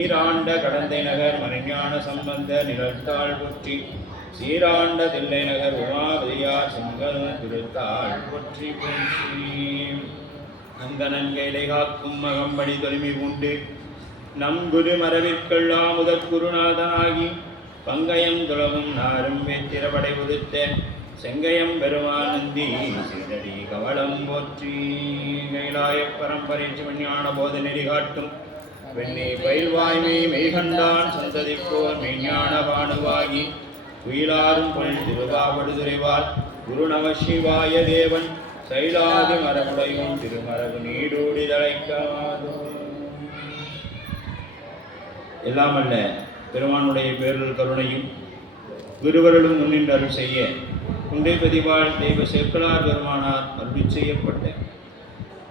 சீராண்ட கடந்தை நகர் மறைஞான சம்பந்த நிலத்தாள் போற்றி சீராண்ட தில்லை நகர் உமாபதியார் செங்கல் திருத்தாள் போற்றி போற்றி. நங்கனன் கைலை காக்கும் மகம்படி தொலைமை உண்டு நம் குரு மரபிற்கெல்லா முதற் குருநாதனாகி பங்கயம் துளவும் நாரும் வேத்திரபடை உடுத்த செங்கயம் பெருமானந்தி சீரடி கவலம் போற்றி. கைலாய பரம்பரை சிவஞான போத நெறி காட்டும் வெண்ணை பயில்வாய்மை மெய்கண்டான் சந்ததிப்போர் மெய்ஞான பானுவாகி உயிலாரும் பொன் திருவாவடுதுறைவாள் குரு நம சிவாய தேவன் சைலாதி மரமுடையும் திருமரபு நீடூடி தழைக்காதோ. எல்லாமல்ல பெருமானுடைய பேரல் கருணையும் குருவர்களும் முன்னின்று அருள் செய்ய குண்டை பதிவாள் தெய்வ சேக்கலார் பெருமானார் அருளி செய்யப்பட்ட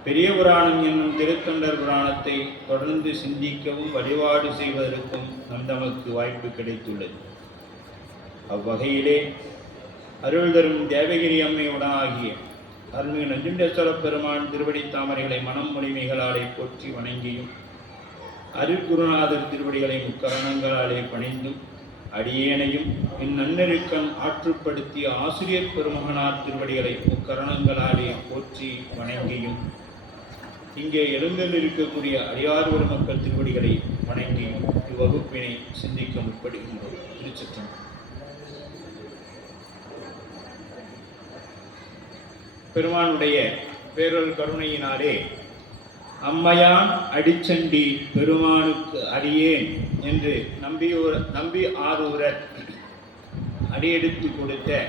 பெரிய புராணம் என்னும் திருத்தொண்டர் புராணத்தை தொடர்ந்து சிந்திக்கவும் வழிபாடு செய்வதற்கும் நம் தமக்கு வாய்ப்பு கிடைத்துள்ளது. அவ்வகையிலே அருள் தரும் தேவகிரி அம்மையுடனாகிய அருள்மிகு நஞ்சுண்டேஸ்வர பெருமான் திருவடி தாமரைகளை மனம் மொழிமைகளாலே போற்றி வணங்கியும் அருட்குருநாதர் திருவடிகளை முக்கரணங்களாலே பணிந்தும் அடியேனையும் இந்நன்னெருக்கம் ஆற்றுப்படுத்திய ஆசிரியர் பெருமகனார் திருவடிகளை முக்கரணங்களாலே போற்றி வணங்கியும் இங்கே எழுந்தெழுந்திருக்கக்கூடிய அடியார் மக்கள் திருவடிகளை வணங்கி இவ்வகுப்பினை சிந்திக்க முற்படுகின்றோம். திருச்சிற்றம்பலம். பெருமானுடைய பேரொரு கருணையினாலே அம்மையான் அடிச்சண்டி பெருமானுக்கு அடியேன் என்று நம்பி ஆரூரர் அடியெடுத்து கொடுத்த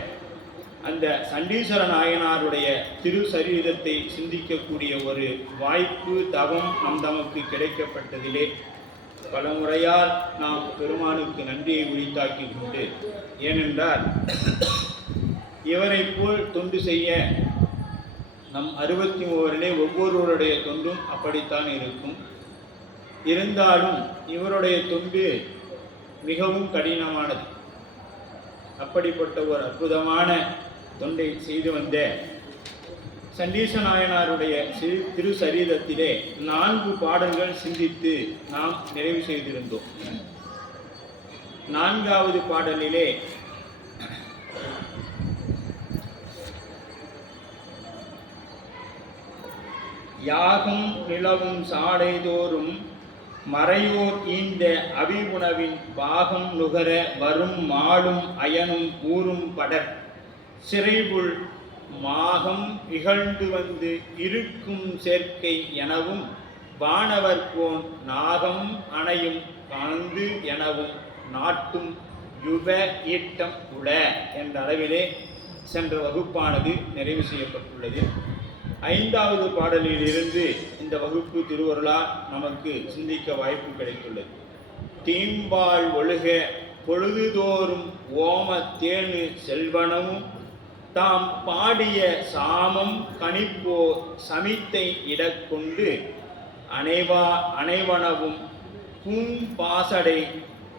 அந்த சண்டீஸ்வர நாயனாருடைய திருசரீரத்தை சிந்திக்கக்கூடிய ஒரு வாய்ப்பு தவம் நம் தமக்கு கிடைக்கப்பட்டதிலே பல முறையால் நாம் பெருமானுக்கு நன்றியை உரித்தாக்கி கொண்டு, ஏனென்றால் இவரை போல் தொண்டு செய்ய நம் 63 ஒவ்வொருவருடைய தொண்டும் அப்படித்தான் இருக்கும். இருந்தாலும் இவருடைய தொண்டு மிகவும் கடினமானது. அப்படிப்பட்ட ஒரு அற்புதமான தொண்டை செய்து வந்த சண்டீச நாயனாருடைய திருசரீரத்திலே 4 பாடல்கள் சிந்தித்து நாம் நிறைவு செய்திருந்தோம். 4வது பாடலிலே யாகும் நிலவும் சாடைதோறும் மறையோர் ஈந்த அபிவுணவின் பாகம் நுகர வரும் மாளும் அயனும் ஊரும் படர் சிறைபுள் மாகம் இகழ்ந்து வந்து இருக்கும் சேர்க்கை எனவும் வானவர்கோன் நாகம் அணையும் காந்து எனவும் நாட்டும் யுவ ஈட்டம் உள என்ற அளவிலே சென்ற வகுப்பானது நிறைவு செய்யப்பட்டுள்ளது. 5வது பாடலில் இருந்து இந்த வகுப்பு திருவருளால் நமக்கு சிந்திக்க வாய்ப்பு கிடைத்துள்ளது. தீம்பால் ஒழுக பொழுதுதோறும் ஓம தேனு செல்வனமும் தாம் பாடிய சாமம் கணிப்போ சமித்தை இடக்கொண்டு அனைவனவும் பூம்பாசடை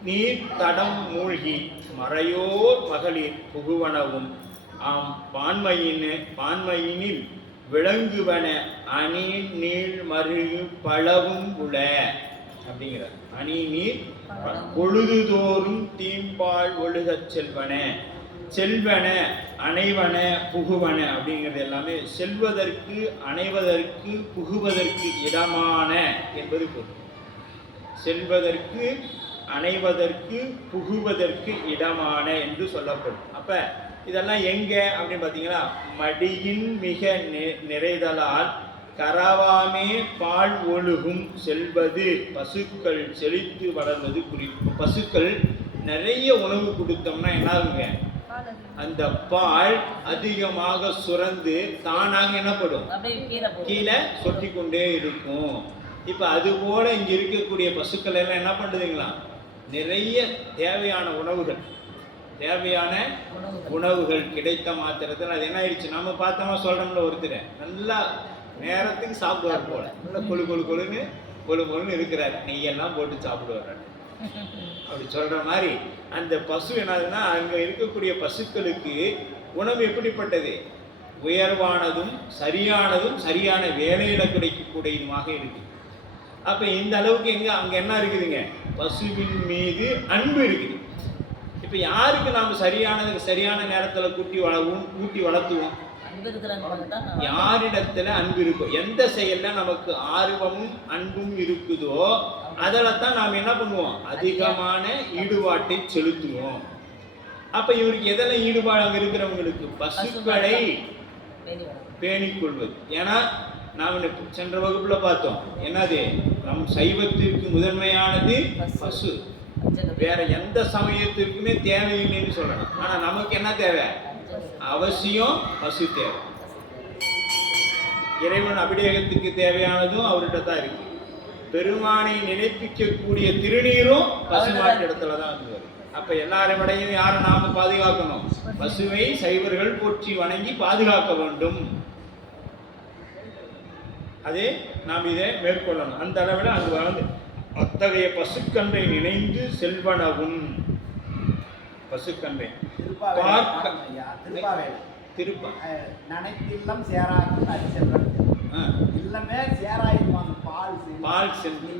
நீர் தடம் மூழ்கி மறையோர் மகளிர் புகுவனவும் ஆம் பான்மையினில் விளங்குவன அணி நீள் மருகு பழவும் உள அப்படிங்கிறார். அணி நீர் பொழுதுதோறும் தீம்பால் ஒழுகச் செல்வன அணைவன புகுவன அப்படிங்கிறது எல்லாமே செல்வதற்கு அணைவதற்கு புகுவதற்கு இடமான என்பது பொருள். செல்வதற்கு அணைவதற்கு புகுவதற்கு இடமான என்று சொல்லப்படும். அப்ப இதெல்லாம் எங்க அப்படின்னு பார்த்தீங்கன்னா, மடியின் மிக நிறைதலால் கரவாமே பால் ஒழுகும் செல்வது பசுக்கள் செழித்து வளர்வது குறிப்பு. பசுக்கள் நிறைய உணவு கொடுத்தோம்னா என்ன ஆகுங்க, அந்த பால் அதிகமாக சுரந்து தானாக என்னப்படும், கீழே சொட்டி கொண்டே இருக்கும். இப்ப அது போல இங்க இருக்கக்கூடிய பசுக்கள் எல்லாம் என்ன பண்ணுதுங்களா, நிறைய தேவையான உணவுகள் கிடைத்த மாத்திரத்தில் அது என்ன ஆயிடுச்சு, நம்ம பார்த்தோமா சொல்றோம்ல, ஒருத்தர் நல்லா நேரத்துக்கு சாப்பிடுவார் போல, நல்லா கொழுன்னு இருக்கிறார், நெய்யெல்லாம் போட்டு சாப்பிடுவார். அப்படி சொல்ற மாதிரி அந்த பசு என்னதுன்னா, அங்க இருக்கக்கூடிய பசுக்களுக்கு உணவு எப்படிப்பட்டது, உயர்வானதும் சரியான வேலையில கிடைக்கக்கூடியதுமாக இருக்கு. அப்ப இந்த அளவுக்கு அங்க என்ன இருக்குதுங்க, பசுவின் மீது அன்பு இருக்குது. இப்ப யாருக்கு நாம சரியான நேரத்துல ஊட்டி வளர்த்துவோம்? யாரிடத்துல அன்பு இருக்கோ, எந்த செயல்ல நமக்கு ஆர்வமும் அன்பும் இருக்குதோ அதில் தான் நாம் என்ன பண்ணுவோம், அதிகமான ஈடுபாட்டை செலுத்துவோம். அப்ப இவருக்கு எதெல்லாம் ஈடுபாடு அங்க இருக்கிறவங்களுக்கு? பசுக்களை பேணிக் கொள்வது. ஏன்னா நாம் சென்ற வகுப்புல பார்த்தோம், என்னது நம் சைவத்திற்கு முதன்மையானது பசு. வேற எந்த சமயத்திற்குமே தேவையில்லைன்னு சொல்லணும். ஆனா நமக்கு என்ன தேவை? அவசியம் பசு தேவை. இறைவன் அபிடேகத்துக்கு தேவையானதும் அவர்கிட்ட தான் இருக்கு. பெருமானை நினைப்பிக்கக்கூடிய திருநீரும் பசுமாட்டு இடத்துல தான் வந்து வரும். அப்ப எல்லாரை விடையும் யாரை நாம பாதுகாக்கணும்? பசுவை சைவர்கள் போற்றி வணங்கி பாதுகாக்க வேண்டும். அதே நாம் இதை மேற்கொள்ளணும். அந்த அளவில் அங்கு வந்து அத்தகைய பசுக்கன்றை நினைந்து செல்வனவும். பசுக்கன்றை நனைத்தில்லம் சேராக்கும் அரிசெல்வன் இல்லமே சேராயிருப்பாங்க. பால் செல்வி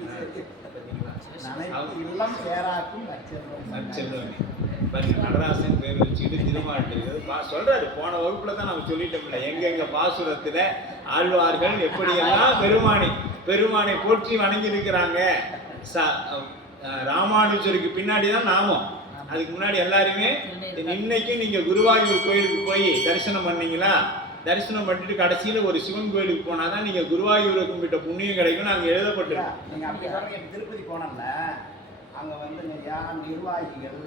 இல்லம் சேராக்கும் அரிசெல்வன். நடராசன் பேர் வச்சுட்டு திருமாட்டு சொல்றாரு. போன வகுப்புல தான் நம்ம சொல்லிட்டோம்ல, எங்கெங்க பாசுரத்துல ஆழ்வார்கள் எப்படியெல்லாம் பெருமானை போற்றி வணங்கி இருக்கிறாங்க. ராமானுஜருக்கு பின்னாடி தான் நாமம். அதுக்கு முன்னாடி எல்லாருமே இன்னைக்கு நீங்க குருவாயூர் கோயிலுக்கு போய் தரிசனம் பண்ணீங்களா? தரிசனம் பண்ணிட்டு கடைசியில ஒரு சிவன் கோயிலுக்கு போனாதான் நீங்க குருவாயூரை கும்பிட்ட புண்ணியம் கிடைக்கும். அங்க எழுதப்பட்டிருக்கு. நீங்க அப்படி சொல்றீங்க. திருப்பதி போனோம்ல, அங்க வந்து நிர்வாகிகள்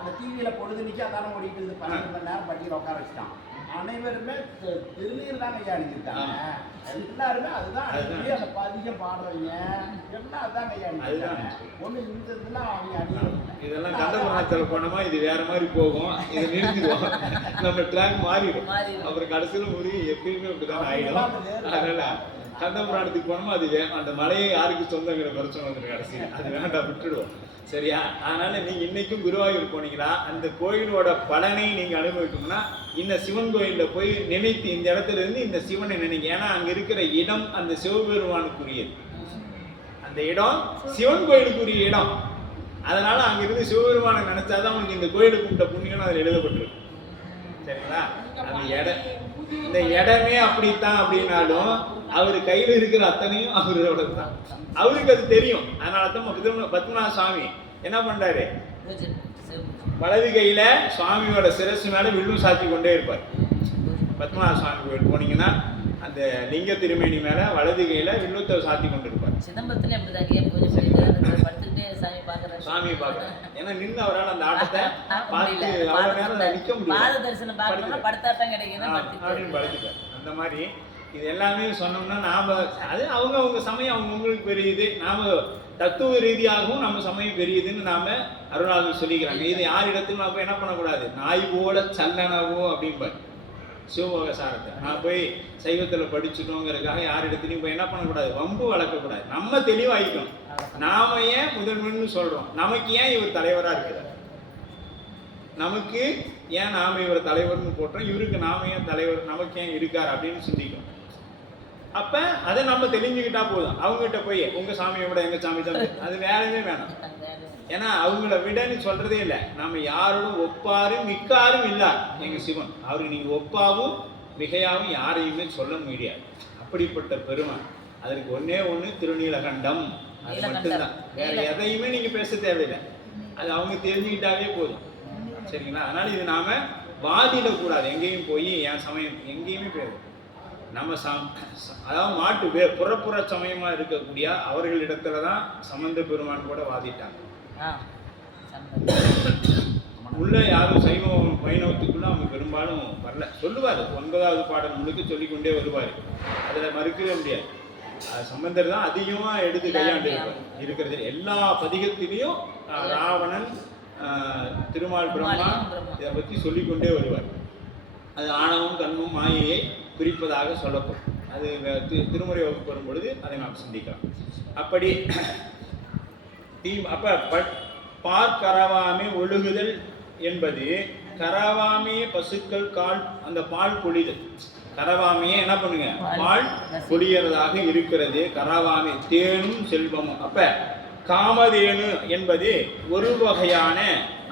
அந்த டிவியில பொழுதுனிக்கு அதான ஓடிட்டு 12 மணி நேரம் பட்டியல உட்கார வச்சுட்டான். அனைவருமே திருநீர் தாங்க ஐயா அணிஞ்சிருக்காங்க. எல்லாருமே அதுதான் அணிஞ்சு அந்த பதிகம் பாடுறவங்க எல்லாம் அதாங்க ஐயா அணிஞ்சிருக்காங்க. ஒண்ணு இந்த இதெல்லாம் அவங்க அணியும். இதெல்லாம் கந்தபுராணத்துல போனோமா இது வேற மாதிரி போகும். இதை நிறுத்திடுவோம், நம்ம ட்ராக் மாறிடும். அப்புறம் கடைசியில முருகி எப்பயுமே அப்படிதான் ஆயிடும். அதனால கந்தபுராணத்துக்கு போனோமா அது அந்த மலையை யாருக்கு சொந்தங்கிற பிரச்சனை வந்துடும் கடைசியில். அது வேண்டாம், விட்டுடுவோம். சரியா? அதனால நீங்க இன்னைக்கும் குருவாயூர் போனீங்களா, அந்த கோயிலோட பலனை நீங்க அனுபவிக்கணும்னா இந்த சிவன் கோயில்ல போய் நினைத்து இந்த இடத்துல இருந்து இந்த சிவனை நினைங்க. ஏன்னா அங்க இருக்கிற இடம் அந்த சிவபெருமானுக்குரியது. அந்த இடம் சிவன் கோயிலுக்குரிய இடம். அதனால அங்கிருந்து சிவபெருமானை நினைச்சாதான் உங்களுக்கு இந்த கோயிலுக்கு கும்பிட்ட புண்ணியம் அதில் எழுதப்பட்டிருக்கு. சரிங்களா? அந்த இந்த இடமே அப்படித்தான். அப்படின்னாலும் அவர் கையில இருக்கிற அத்தனையும் அவரோட தான். அவருக்கு அது தெரியும். அதனால தான் பத்மநாத சுவாமி என்ன பண்றாரு, வலது கையில சுவாமியோட சிரசு மேல வில்லும் சாத்தி கொண்டே இருப்பார். பத்மநாத சுவாமி கோயில் போனீங்கன்னா அந்த லிங்க திருமேனி மேல வலது கையில வில்லுத்தை சாத்தி கொண்டு இருப்பார். சிதம்பரத்துல சாமி பார்க்கறேன். ஏன்னா நின்று அவரால் அந்த ஆட்டத்தை பார்த்து அவ்வளவு நேரம் நிற்க முடியும். அப்படின்னு படுத்துட்டார். அந்த மாதிரி இது எல்லாமே சொன்னோம்னா நாம அது அவங்க சமயம் அவங்களுக்கு பெரியுது, நாம தத்துவ ரீதியாகவும் நம்ம சமயம் பெரியுதுன்னு நாம அருணாளர் சொல்லிக்கிறாங்க. இது யார் இடத்துல நான் போய் என்ன பண்ணக்கூடாது, நாய் போல சல்லனவோ அப்படிம்பார் சிவபோகசாரத்தை. நான் போய் சைவத்தில் படிச்சுட்டோங்கிறதுக்காக யார் இடத்துலையும் போய் என்ன பண்ணக்கூடாது, வம்பு வளர்க்கக்கூடாது. நம்ம தெளிவாகிக்கணும். நாம ஏன் முதல்வன்னு சொல்றோம், நமக்கு ஏன் இவர் தலைவராக இருக்கிறார், நமக்கு ஏன் நாம இவர் தலைவர்னு போட்டோம், இவருக்கு நாம ஏன் தலைவர், நமக்கு ஏன் இருக்கார் அப்படின்னு சிந்திக்கணும். அப்ப அதை நம்ம தெரிஞ்சுக்கிட்டா போதும். அவங்ககிட்ட போய் உங்க சாமியை விட எங்க சாமி தான் அது வேலையே வேணாம். ஏன்னா அவங்கள விடன்னு சொல்றதே இல்லை. நாம யாரோடும் ஒப்பாரும் மிக்காரும் இல்ல எங்க சிவன். அவருக்கு நீங்க ஒப்பாவும் மிகையாவும் யாரையுமே சொல்ல முடியாது. அப்படிப்பட்ட பெருமான். அதற்கு ஒன்னே ஒண்ணு திருநீலகண்டம், அது மட்டும்தான். வேற எதையுமே நீங்க பேச தேவையில்லை. அது அவங்க தெரிஞ்சுக்கிட்டாவே போதும். சரிங்களா? அதனால இது நாம வாதிடக்கூடாது. எங்கேயும் போய் என் சமயம் எங்கேயுமே போயிடும். நம்ம அதாவது புறப்புற சமயமா இருக்கக்கூடிய அவர்களிடத்துல தான் சம்பந்த பெருமான் கூட வாதிட்டாங்க. உள்ள யாரும் சைவ வைணவத்துக்குள்ள அவங்க பெரும்பாலும் வரல. சொல்லுவார், 9வது பாடல் முழுக்க சொல்லிக்கொண்டே வருவார். அதுல மறுக்கவே முடியாது. சம்பந்தர் தான் அதிகமா எடுத்து கையாண்டு இருக்கிறது. எல்லா பதிகத்திலையும் ராவணன், திருமால், பிரம்மா இதை பற்றி சொல்லிக்கொண்டே வருவார். அது ஆணவம் கண்ணும் மாயையை பிரிப்பதாக சொல்லப்படும். அது திருமுறை வகுப்பு வரும் பொழுது அதை நாம் சிந்திக்கலாம். அப்படி பார்க்கரவாமே ஒழுகுதல் என்பது கரவாமே பசுக்கள் கால் அந்த பால் பொழிதல். கரவாமையே என்ன பண்ணுங்க, பால் பொழியறதாக இருக்கிறது. கரவாமே தேனும் செல்வமும். அப்ப காமதேனு என்பது ஒரு வகையான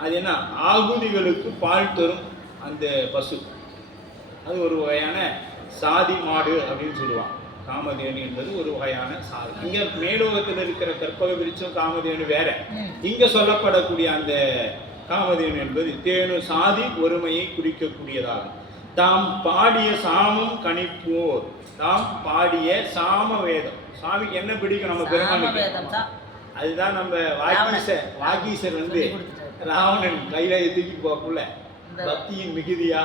அது என்ன ஆகுதிகளுக்கு பால் தரும் அந்த பசு, அது ஒரு வகையான சாதி மாடு அப்படின்னு சொல்லுவாங்க. காமதேனு என்பது ஒரு வகையான சாதி. இங்க மேலோகத்தில் இருக்கிற கற்பக விருட்சம் காமதேனு வேற. இங்க சொல்லப்படக்கூடிய அந்த காமதேனு என்பது தேனு சாதி ஒருமையை குறிக்கக்கூடியதாகும். தாம் பாடிய சாமம் கணிப்போர், தாம் பாடிய சாம வேதம். சாமிக்கு என்ன பிடிக்கும் நம்ம பெருமாளுக்கு? அதுதான் நம்ம வாகீசர் வந்து ராவணன் கையில தூக்கிட்டு போகக்குள்ள பக்தியின் மிகுதியா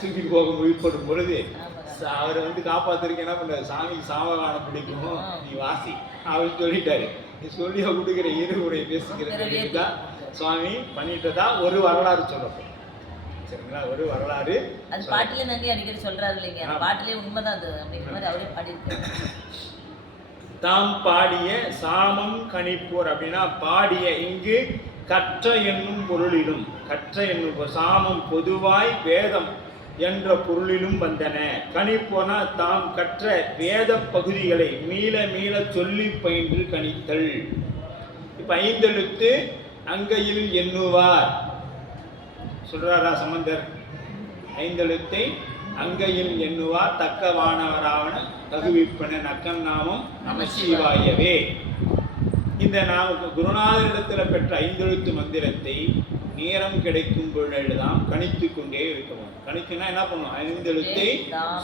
தூக்கிட்டு போக முயற்படும் பொழுது அவரை வந்து காப்பாத்துறதுக்கு என்ன பண்றாரு, சாமிக்கு சாமகானம் பிடிக்கும் நீ வாசி அப்படின்னு சொல்லிட்டாரு. நீ சொல்லி கொடுக்குற இருவுரை பேசுகிற சுவாமி பண்ணிட்டதா ஒரு வரலாறு சொல்லப்படும். சரிங்களா? ஒரு வரலாறு அது பாட்டிலே நங்கி அடிக்கடி சொல்றாரு இல்லைங்க, பாட்டிலே உண்மைதான் அது அப்படிங்கிற மாதிரி அவரே பாடியிருக்காரு. தாம் பாடிய சாமம் கணிப்போர் அப்படின்னா பாடிய இங்கு கற்ற என்னும் பொருளிலும், கற்ற என்னும் சாமம் பொதுவாய் வேதம் என்ற பொருளிலும் வந்தன. கணிப்போனா தாம் கற்ற வேத பகுதிகளை மீள மீள சொல்லி பயின்று கணித்தல். இப்ப ஐந்தெழுத்து அங்கையில் எண்ணுவார் சொல்றாரா சம்பந்தர்? ஐந்தெழுத்தை அங்கையில் எண்ணுவார் தக்க வானவராவன தகுவிப்பன நக்கன் நாமம் நமசிவாயவே. இந்த நாம குருநாதரிடத்தில் பெற்ற ஐந்தெழுத்து மந்திரத்தை நேரம் கிடைக்கும் பொழுதுதான் கணித்து கொண்டே இருக்கணும். கணித்துனா என்ன பண்ணும்? ஐந்தெழுத்தை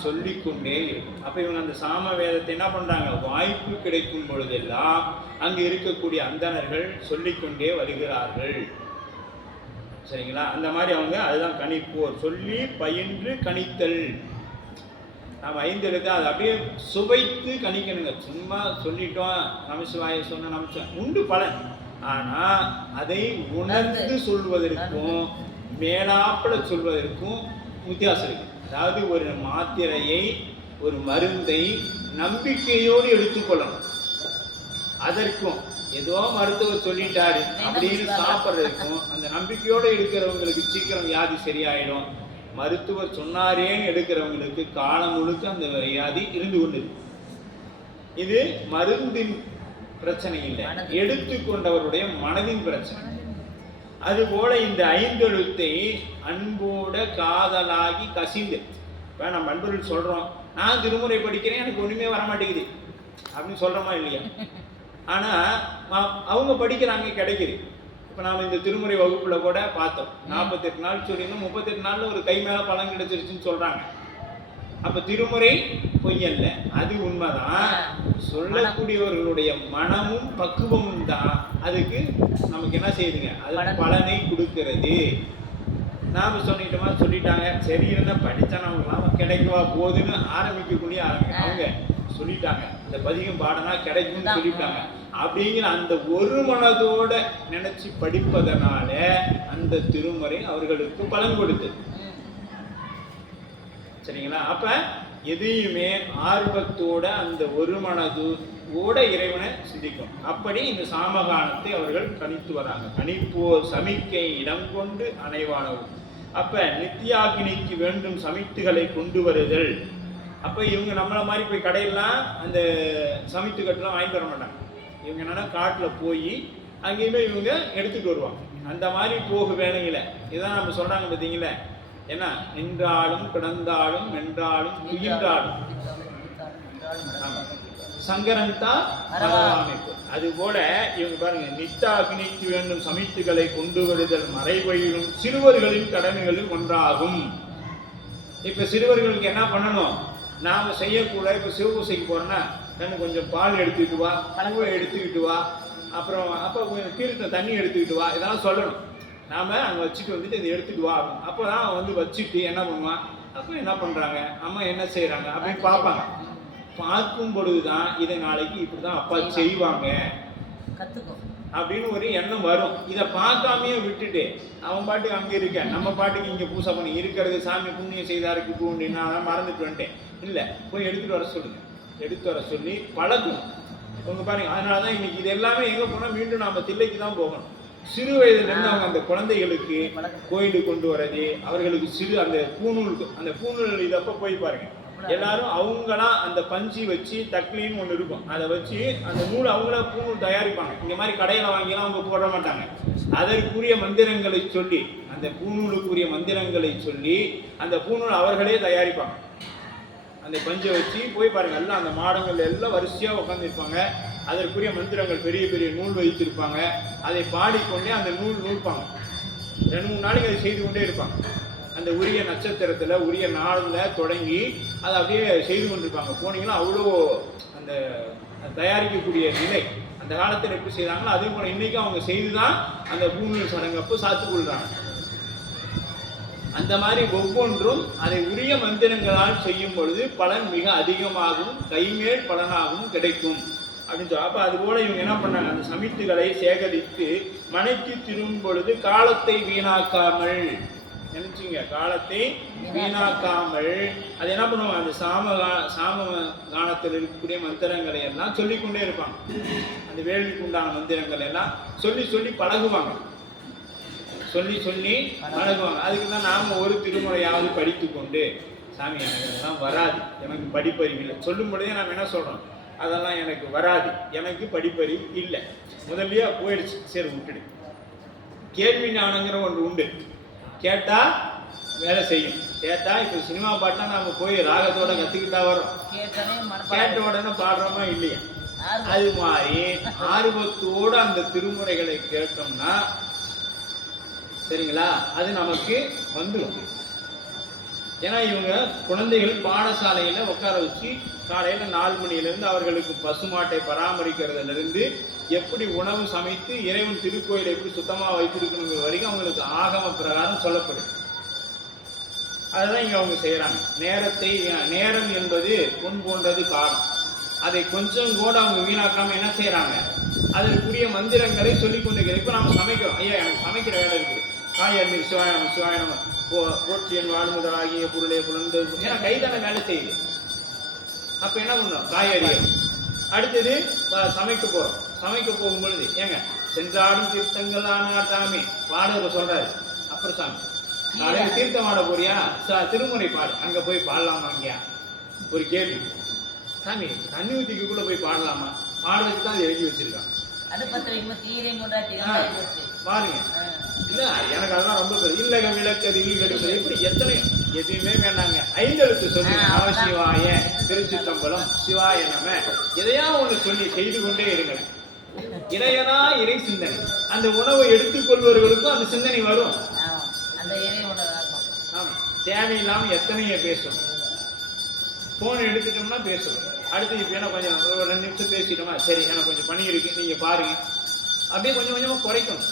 சொல்லிக்கொண்டே இருக்கும். அப்ப இவங்க அந்த சாம வேதத்தை என்ன பண்றாங்க? வாய்ப்பு கிடைக்கும் பொழுதெல்லாம் அங்கு இருக்கக்கூடிய அந்தணர்கள் சொல்லிக்கொண்டே வருகிறார்கள். சரிங்களா? அந்த மாதிரி அவங்க அதுதான் கணிப்போர், சொல்லி பயின்று கணித்தல். நாம் ஐந்தெழுத்து அதை அப்படியே சுவைத்து கணிக்கணுங்க. சும்மா சொல்லிட்டோம் நமசிவாய சொன்ன நமசிவாய உண்டு பலன், ஆனா அதை உணர்ந்து சொல்வதற்கும் மேலாப்பட சொல்வதற்கும் வித்தியாசம் இருக்கு. அதாவது ஒரு மாத்திரையை ஒரு மருந்தை நம்பிக்கையோடு எடுத்துக்கொள்ளணும். அதற்கும் ஏதோ மருத்துவர் சொல்லிட்டாரு அப்படின்னு சாப்பிட்றதுக்கும் அந்த நம்பிக்கையோடு எடுக்கிறவங்களுக்கு சீக்கிரம் வியாதி சரியாயிடும். மருத்துவர் சொன்னாரேன்னு எடுக்கிறவங்களுக்கு காலம் முழுக்க அந்த வியாதி இருந்து கொண்டு. இது மருந்தின் பிரச்சனை இல்லை, எடுத்துக்கொண்டவருடைய மனதின் பிரச்சனை. அதுபோல இந்த ஐந்தெழுத்தை அன்போட காதலாகி கசிந்து, இப்போ நம்ம அன்பர்கள் சொல்றோம் நான் திருமுறை படிக்கிறேன் எனக்கு ஒண்ணுமே வர மாட்டேங்குது அப்படின்னு சொல்றோமா இல்லையா? ஆனா அவங்க படிக்கிறாங்க கிடைக்குது. இப்போ நாம் இந்த திருமுறை வகுப்புல கூட பார்த்தோம், 48 நாள் சொல்லியிருந்தோம், 38 நாள்ல ஒரு கை மேல பலன் கிடைச்சிருச்சுன்னு சொல்றாங்க. அப்ப திருமுறை பொய்யல்ல, அது உண்மைதான். சொல்லக்கூடியவர்களுடைய மனமும் பக்குவமும் தான் அதுக்கு நமக்கு என்ன செய்யுதுங்க, அது பலனை கொடுக்கிறது. நாம சொல்லிட்டாங்க சரி என்ன படித்தா நமக்கு கிடைக்கவா போகுதுன்னு ஆரம்பிக்கக்கூடிய அவங்க சொல்லிட்டாங்க இந்த பதிகம் பாடனா கிடைக்கும்னு சொல்லிட்டாங்க அப்படிங்கிற அந்த ஒரு மனதோட நினைச்சு படிப்பதனால அந்த திருமுறை அவர்களுக்கு பலன் கொடுத்தது. சரிங்களா? அப்ப எதையுமே ஆர்வத்தோட அந்த ஒரு மனதோட இறைவனை சிந்திக்கும். அப்படி இந்த சாமகானத்தை அவர்கள் கணித்து வராங்க. கணிப்போர் சமிக்கை இடம் கொண்டு அனைவானவும். அப்ப நித்தியாகினிக்கு வேண்டும் சமித்துகளை கொண்டு வருதல். அப்ப இவங்க நம்மள மாதிரி போய் கடையெல்லாம் அந்த சமித்து கட்டெல்லாம் வாங்கிட்டு வர மாட்டாங்க. இவங்க என்னன்னா காட்டுல போய் அங்கேயுமே இவங்க எடுத்துட்டு வருவாங்க. அந்த மாதிரி போக வேலையில இதான் நம்ம சொல்றாங்க பார்த்தீங்களா, என்ன நின்றாலும் கிடந்தாலும் வென்றாலும் துயின்றாலும் சங்கரன் தான் அமைப்பு. அது போல இவங்க பாருங்க, நித்தாகினிக்கு வேண்டும் சமித்துகளை கொண்டு வருதல் மறைவயிலும் சிறுவர்களின் கடமைகளில் ஒன்றாகும். இப்ப சிறுவர்களுக்கு என்ன பண்ணணும், நாம செய்யக்கூட இப்ப சிவபூசைக்கு போறோம்னா கொஞ்சம் பால் எடுத்துக்கிட்டு வா, பூவை எடுத்துக்கிட்டு வா, அப்புறம் அப்போ கொஞ்சம் தீர்த்த தண்ணி எடுத்துக்கிட்டு வா, இதெல்லாம் சொல்லணும். நாம அங்கே வச்சுட்டு வந்துட்டு இதை எடுத்துட்டு வா. அப்போ தான் வந்து வச்சுட்டு என்ன பண்ணுவான், அப்போ என்ன பண்ணுறாங்க அம்மா என்ன செய்கிறாங்க அப்படின்னு பார்ப்பாங்க. பார்க்கும் பொழுதுதான் இதை நாளைக்கு இப்படி தான் அப்பா செய்வாங்க அப்படின்னு ஒரு எண்ணம் வரும். இதை பார்க்காமையே விட்டுட்டு அவன் பாட்டுக்கு அங்கே இருக்க, நம்ம பாட்டுக்கு இங்கே பூசை பண்ணி இருக்கிறது சாமி புண்ணியம் செய்தாருக்கு பூண்டி நான் மறந்துட்டு வந்துட்டேன். இல்லை, போய் எடுத்துகிட்டு வர சொல்லுங்க, எடுத்து வர சொல்லி பழக்கணும். அவங்க பாருங்க, அதனால தான் இன்னைக்கு இது எல்லாமே எங்கே போனால் மீண்டும் நாம் தில்லைக்கு தான் போகணும். சிறு வயதுலேருந்து அவங்க அந்த குழந்தைகளுக்கு கோயிலுக்கு கொண்டு வரது, அவர்களுக்கு சிறு அந்த பூநூல் இதப்போ போய் பாருங்க, எல்லாரும் அவங்களாம் அந்த பஞ்சு வச்சு தக்லின்னு ஒன்று இருக்கும், அதை வச்சு அந்த நூல் அவங்கள பூநூல் தயாரிப்பாங்க. இந்த மாதிரி கடையில் வாங்கிலாம் அவங்க போட மாட்டாங்க. அதற்குரிய மந்திரங்களை சொல்லி, அந்த பூநூலுக்குரிய மந்திரங்களை சொல்லி அந்த பூநூல் அவர்களே தயாரிப்பாங்க. அந்த பஞ்சை வச்சு போய் பாருங்க, எல்லாம் அந்த மாடங்கள் எல்லாம் வரிசையாக உட்காந்துருப்பாங்க. அதற்குரிய மந்திரங்கள் பெரிய பெரிய நூல் வைத்திருப்பாங்க. அதை பாடிக்கொண்டே அந்த நூல் நூல்பாங்க. 2-3 நாளைக்கு அதை செய்து கொண்டே இருப்பாங்க. அந்த உரிய நட்சத்திரத்தில் உரிய நாளில் தொடங்கி அதை அப்படியே செய்து கொண்டிருப்பாங்க. போனீங்கன்னா அவ்வளோ அந்த தயாரிக்கக்கூடிய நிலை அந்த காலத்தில் எப்படி செய்தாங்களோ அதே போல் இன்றைக்கும் அவங்க செய்து தான் அந்த பூநூல் சடங்கப்போ சாத்துக்கொள்கிறாங்க. அந்த மாதிரி ஒவ்வொன்றும் அதை உரிய மந்திரங்களால் செய்யும் பொழுது பலன் மிக அதிகமாகவும் கைமேல் பலனாகவும் கிடைக்கும் அப்படின்னு சொல்லி. அப்போ அதுபோல் இவங்க என்ன பண்ணாங்க, அந்த சமித்துகளை சேகரித்து மனைக்கு திரும்பும் பொழுது காலத்தை வீணாக்காமல், நினைச்சிங்க, காலத்தை வீணாக்காமல் அது என்ன பண்ணுவாங்க, அந்த சாம கானத்தில் இருக்கக்கூடிய மந்திரங்களை எல்லாம் சொல்லிக்கொண்டே இருப்பாங்க. அந்த வேள்விக்கு உண்டான மந்திரங்கள் எல்லாம் சொல்லி சொல்லி பழகுவாங்க. சொல்லி சொல்லி பழகுவாங்க. அதுக்கு தான் நாம் ஒரு திருமுறையாவது படித்து கொண்டு, சாமி எனக்கு அதெல்லாம் வராது, எனக்கு படிப்பறிவு இல்லை சொல்லும் பொழுதே நாம் என்ன சொல்கிறோம், அதெல்லாம் எனக்கு வராது, எனக்கு படிப்பறிவு இல்லை, முதல்லயே போயிடுச்சு, சரி விட்டுடு. கேள்வி ஞானங்கிற ஒன்று உண்டு, கேட்டால் வேலை செய்யும். கேட்டால் இப்போ சினிமா பாட்டா நாம் போய் ராகத்தோட கற்றுக்கிட்டா வரோம், கேட்ட உடனே பாடுறோமா இல்லையா? அது மாதிரி ஆர்வத்தோடு அந்த திருமுறைகளை கேட்டோம்னா சரிங்களா, அது நமக்கு வந்துடும். ஏன்னா இவங்க குழந்தைகள் பாடசாலையில் உட்கார வச்சு காலையில் 4 மணியிலேருந்து அவர்களுக்கு பசுமாட்டை பராமரிக்கிறதுலேருந்து எப்படி உணவு சமைத்து இறைவன் திருக்கோயிலை எப்படி சுத்தமாக வைத்திருக்கணுங்கிற வரைக்கும் அவங்களுக்கு ஆகம பிரகாரம் சொல்லப்படுது. அதுதான் இங்கே அவங்க செய்கிறாங்க. நேரம் என்பது பொன் போன்றது காலம், அதை கொஞ்சம் கூட அவங்க வீணாக்காமல் என்ன செய்கிறாங்க, அதற்குரிய மந்திரங்களை சொல்லிக் கொண்டு. இப்போ நம்ம சமைக்கிறோம், ஐயா எனக்கு சமைக்கிற வேலை இருக்குது, காயறி சிவாயனம் சிவாயனம் போற்றியன் வாழ்முதலாகிய பொருளே புலந்து, ஏன்னா கைதான வேலை செய்யுது. அப்போ என்ன பண்ணோம், காயறி. அடுத்தது சமைக்க போகிறோம். சமைக்க போகும்பொழுது ஏங்க சென்றாடும் தீர்த்தங்கள் ஆனார் தாமே பாடவர் சொல்கிறாரு. அப்புறம் சாமி நாளைக்கு தீர்த்தம் ஆட போறியா, திருமுறை பாடு, அங்கே போய் பாடலாமாங்கயா? ஒரு கேள்வி, சாமி தண்ணி ஊற்றிக்கு கூட போய் பாடலாமா? பாடுறதுக்கு தான் அது எழுதி வச்சிருக்காங்க பாருங்க. இல்ல எனக்கு அதெல்லாம் ரொம்ப இல்லக விளக்கது கெடுப்பது எப்படி எத்தனை எதுவுமே வேண்டாங்க. 5 எழுத்து சொல்லி நம சிவாய, திருச்சிற்றம்பலம், சிவாய நம, எதையா ஒன்று சொல்லி செய்து கொண்டே இருங்களேன். இறையனா இறை சிந்தனை. அந்த உணவை எடுத்துக்கொள்வர்களுக்கும் அந்த சிந்தனை வரும். ஆமா, தேவையில்லாம எத்தனைய பேசும். போன் எடுத்துட்டோம்னா பேசும். அடுத்து இப்போ என்ன கொஞ்சம் ஒரு 2 நிமிஷம் பேசிட்டோமா, சரி எனக்கு கொஞ்சம் பணி இருக்கு நீங்க பாருங்க, அப்படியே கொஞ்சம் கொஞ்சமா குறைக்கணும்.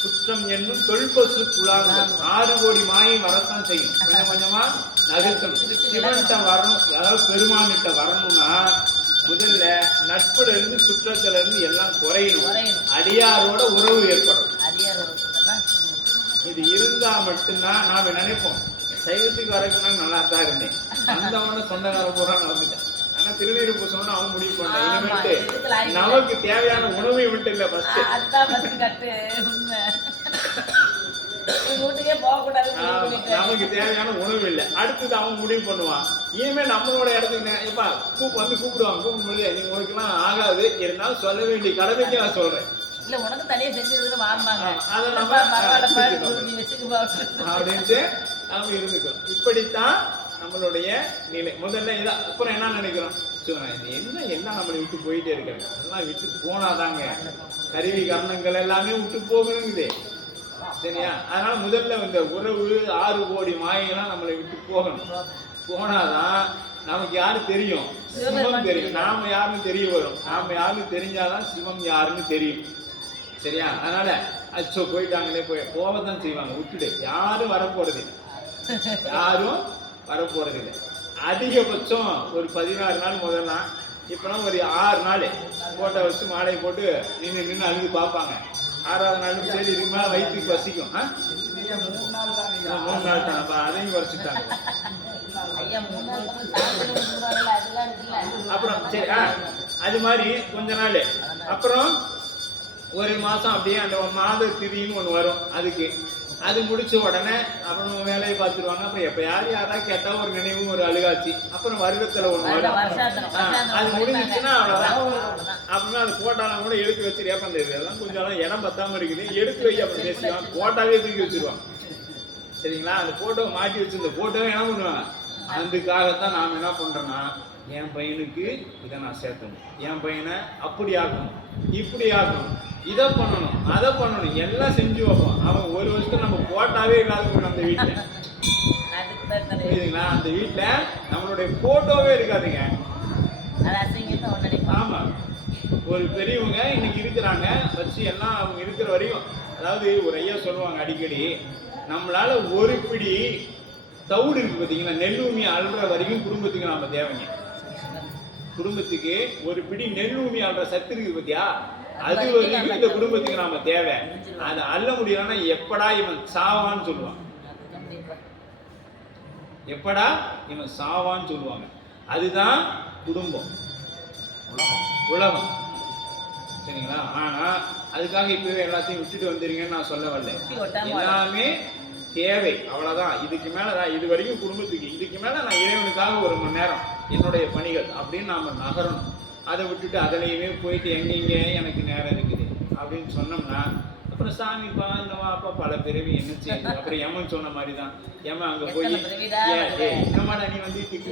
சுற்றம் என்னும் தொல்பசு புலாங்கள் 6 கோடி மாயை வரத்தான் செய்யும். கொஞ்சம் கொஞ்சமா நகர்த்தணும். சிவன்கிட்ட வரணும், அதாவது பெருமானிட்ட வரணும்னா முதல்ல நட்புல இருந்து சுற்றத்துல இருந்து எல்லாம் குறையணும். அடியாரோட உறவு ஏற்படும். இது இருந்தா மட்டும்தான் நாம நினைப்போம், சைவத்துக்கு வரைக்கும் நான் நல்லா தான் இருந்தேன், வந்தவன சொந்தக்கார பூரா நடந்துட்டேன். ஆனா திருநீர் பூசணும்னு அவன் முடிவு பண்ண, நமக்கு தேவையான உணவை மட்டும் இல்ல, நமக்கு தேவையான உணவு இல்லை. அடுத்தது அவன் முடிவு பண்ணுவான். இனிமே நம்மளோட இடத்துக்கு எப்பா வந்து கூப்பிடுவாங்க. கூப்பிடும்போது நீ உனக்கு எல்லாம் ஆகாது, இருந்தாலும் சொல்ல வேண்டிய கடமைக்கு நான் சொல்றேன் அப்படின்ட்டு நாம இருந்துக்கிறோம். இப்படித்தான் நம்மளுடைய நிலை. முதல்ல இதான். அப்புறம் என்ன நினைக்கிறோம், என்ன நம்மளை விட்டு போயிட்டே இருக்கிறேன், அதெல்லாம் விட்டு போனாதாங்க கருவி கரணங்கள் எல்லாமே விட்டு போகணுங்குது, சரியா? அதனால முதல்ல இந்த உறவு 6 கோடி மாயெல்லாம் நம்மளை விட்டு போகணும். போனாதான் நமக்கு யாரு தெரியும், சிவம் தெரியும். நாம யாருன்னு தெரிய வரும். நாம யாருன்னு தெரிஞ்சாதான் சிவம் யாருன்னு தெரியும், சரியா? அதனால அச்சோ போயிட்டாங்களே, போகத்தான் செய்வாங்க. விட்டுட்டு யாரும் வரப்போறது யாரும் வரப்போறது இல்லை. அதிகபட்சம் ஒரு 16 நாள் முதல்ல, இப்பெல்லாம் ஒரு 6 நாள் போட்டோ வச்சு மாலையை போட்டு நின்று அழுது பார்ப்பாங்க. 6ஆவது நாள் சரி இதுக்கு மேலே வயிற்றுக்கு பசிக்கும். 3 நாள் தான், அப்போ அதையும் குறைச்சிட்டாங்க. அப்புறம் சரி அது மாதிரி கொஞ்ச நாள் அப்புறம் 1 மாதம் அப்படியே அந்த மாத திதின்னு ஒன்று வரும். அதுக்கு அது முடிச்ச உடனே அப்புறம் வேலையை பார்த்துருவாங்க. அப்புறம் எப்ப யாராவது கேட்டா ஒரு நினைவு, ஒரு அழுகாட்சி. அப்புறம் வருடத்துல ஒண்ணு வரும். அது முடிஞ்சிச்சுன்னா அவ்வளவுதான். அப்புறமா அது போட்டாலாம் கூட எடுத்து வச்சு ஏப்பம் எல்லாம் கொஞ்சம் இடம் பத்தாம இருக்குது, எடுத்து வை அப்புறம் பேசிக்கலாம். போட்டாவே தூக்கி வச்சிருவாங்க. சரிங்களா? அந்த போட்டோவை மாட்டி வச்சிருந்த போட்டோவை என்ன பண்ணுவாங்க? அதுக்காகத்தான் நாம என்ன பண்றோம்னா, என் பையனுக்கு இதை நான் சேர்த்தணும், என் பையனை அப்படி ஆகணும், இப்படி ஆகணும், இதை பண்ணணும், அதை பண்ணணும், எல்லாம் செஞ்சு வைப்போம். அவன் ஒரு வருஷத்துக்கு நம்ம போட்டாவே இல்லாத போய் அந்த வீட்டுல புரியுதுங்களா? அந்த வீட்டுல நம்மளுடைய போட்டோவே இருக்காதுங்க. ஆமா, ஒரு பெரியவங்க இன்னைக்கு இருக்கிறாங்க வச்சு எல்லாம் அவங்க இருக்கிற வரையும். அதாவது ஒரு ஐயா சொல்லுவாங்க அடிக்கடி, நம்மளால ஒரு பிடி தவிடு இருக்கு பார்த்தீங்கன்னா, நெல்லூமி அல்ற வரைக்கும் குடும்பத்துக்கு நாம தேவைங்க. குடும்பத்துக்கு ஒரு பிடி நெல்லூமி அல்ற சத்து இருக்கு பார்த்தியா, அது வரைக்கும் இந்த குடும்பத்துக்கு நாம தேவை. அதை அள்ள முடியலன்னா எப்படா இவன் சாவான்னு சொல்லுவான், எப்படா இவன் சாவான்னு சொல்லுவாங்க. அதுதான் குடும்பம், உலகம். சரிங்களா? ஆனா அதுக்காக இப்பவே எல்லாத்தையும் விட்டுட்டு வந்துருங்கன்னு நான் சொல்ல வரல. எல்லாமே தேவை, அவ்வளவுதான். இதுக்கு மேலதான் இது வரைக்கும் குடும்பத்துக்கு, இதுக்கு மேல நான் இறைவனுக்காக ஒரு மணி நேரம் என்னுடைய பணிகள் அப்படின்னு நாம நகரணும். அதை விட்டுட்டு அதிலையுமே போயிட்டு எங்கெங்க எனக்கு நேரம் இருக்குது அப்படின்னு சொன்னோம்னா அப்புறம் சாமி பாப்பா பல பிறவி என்ன செய்யுது. அப்புறம் யமன் சொன்ன மாதிரிதான், யமன் அங்க போய் என்னமாடா நீ வந்துட்டு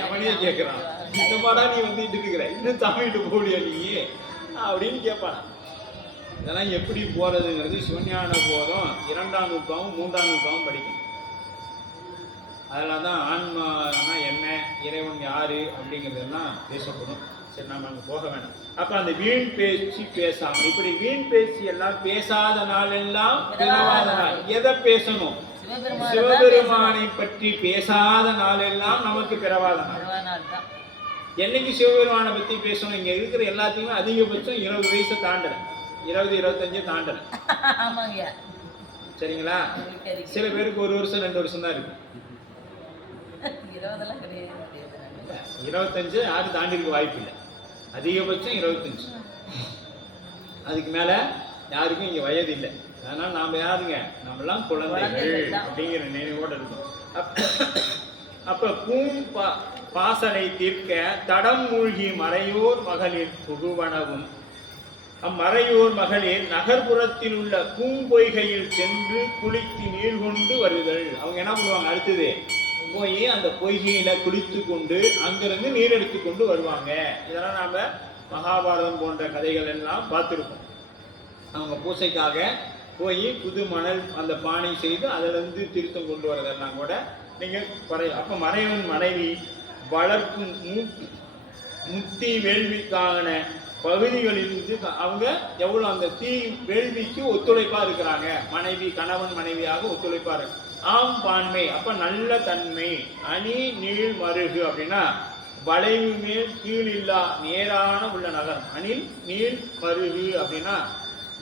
யமனே கேட்கிறான், என்னமாடா நீ வந்துட்டு இருக்கிற, இன்னும் சாமிட்டு போடியா நீ அப்படின்னு கேட்பான். இதெல்லாம் எப்படி போறதுங்கிறது சிவஞான போதும் 2ஆம் நூற்பாவும் 3ஆம் நூற்பாவும் படிக்கணும். அதெல்லாம் தான் ஆன்மானா என்ன, இறைவன் யாரு அப்படிங்கிறதெல்லாம் பேசப்படும். சரி, நம்ம அங்கே போக வேண்டாம். அப்ப அந்த வீண் பேச்சு பேசாமல், இப்படி வீண் பேச்சு எல்லாம் பேசாத நாள் எல்லாம் பிறவாத நாள். எதை பேசணும்? சிவபெருமானை பற்றி பேசாத நாள் எல்லாம் நமக்கு பிறவாத நாள். என்னைக்கு சிவபெருமானை பத்தி பேசணும்? இங்க இருக்கிற எல்லாத்தையுமே அதிகபட்சம் 20 வயசு தாண்டல, 20-25 தாண்டல. சரிங்களா? சில பேருக்கு 1 வருஷம் 2 வருஷம் தான் இருக்கு. 25 யாரும் தாண்டி இருக்க வாய்ப்பு இல்லை. அதிகபட்சம் 25. அதுக்கு மேல யாருக்கும் இங்க வயது இல்லை. அதனால நாம யாருங்க, நம்மளாம் குழந்தைகள் அப்படிங்கிற நினைவோடு இருக்கும். அப்ப பாசனை தீர்க்க தடம் மூழ்கி மறையோர் மகளிர் புகுவனவும், அம்மறையோர் மகளிர் நகர்ப்புறத்தில் உள்ள பூம்பொய்கையில் சென்று குளித்து நீர் கொண்டு வருதல். அவங்க என்ன பண்ணுவாங்க? அடுத்தது போய் அந்த பொய்கையில குளித்து கொண்டு அங்கிருந்து நீர் எடுத்து கொண்டு வருவாங்க. இதெல்லாம் நாம மகாபாரதம் போன்ற கதைகள் எல்லாம் பார்த்துருக்கோம். அவங்க பூசைக்காக போய் புது மணல் அந்த பானை செய்து அதிலிருந்து திருத்தம் கொண்டு வரதெல்லாம் கூட நீங்க அப்ப மறைவன் மனைவி வளர்க்கும் முத்தி வேள்விக்கான பகுதிகளிலிருந்து அவங்க எவ்வளவு அந்த தீ வேள்விக்கு ஒத்துழைப்பா இருக்கிறாங்க. மனைவி கணவன் மனைவியாக ஒத்துழைப்பா இருக்கு. ஆம் பான்மை, அப்ப நல்ல தன்மை. அணி நீள் மருகு அப்படின்னா வளைவு மேல் கீழ் இல்லா நேரான உள்ள நகரம். அணில் நீள் மருகு அப்படின்னா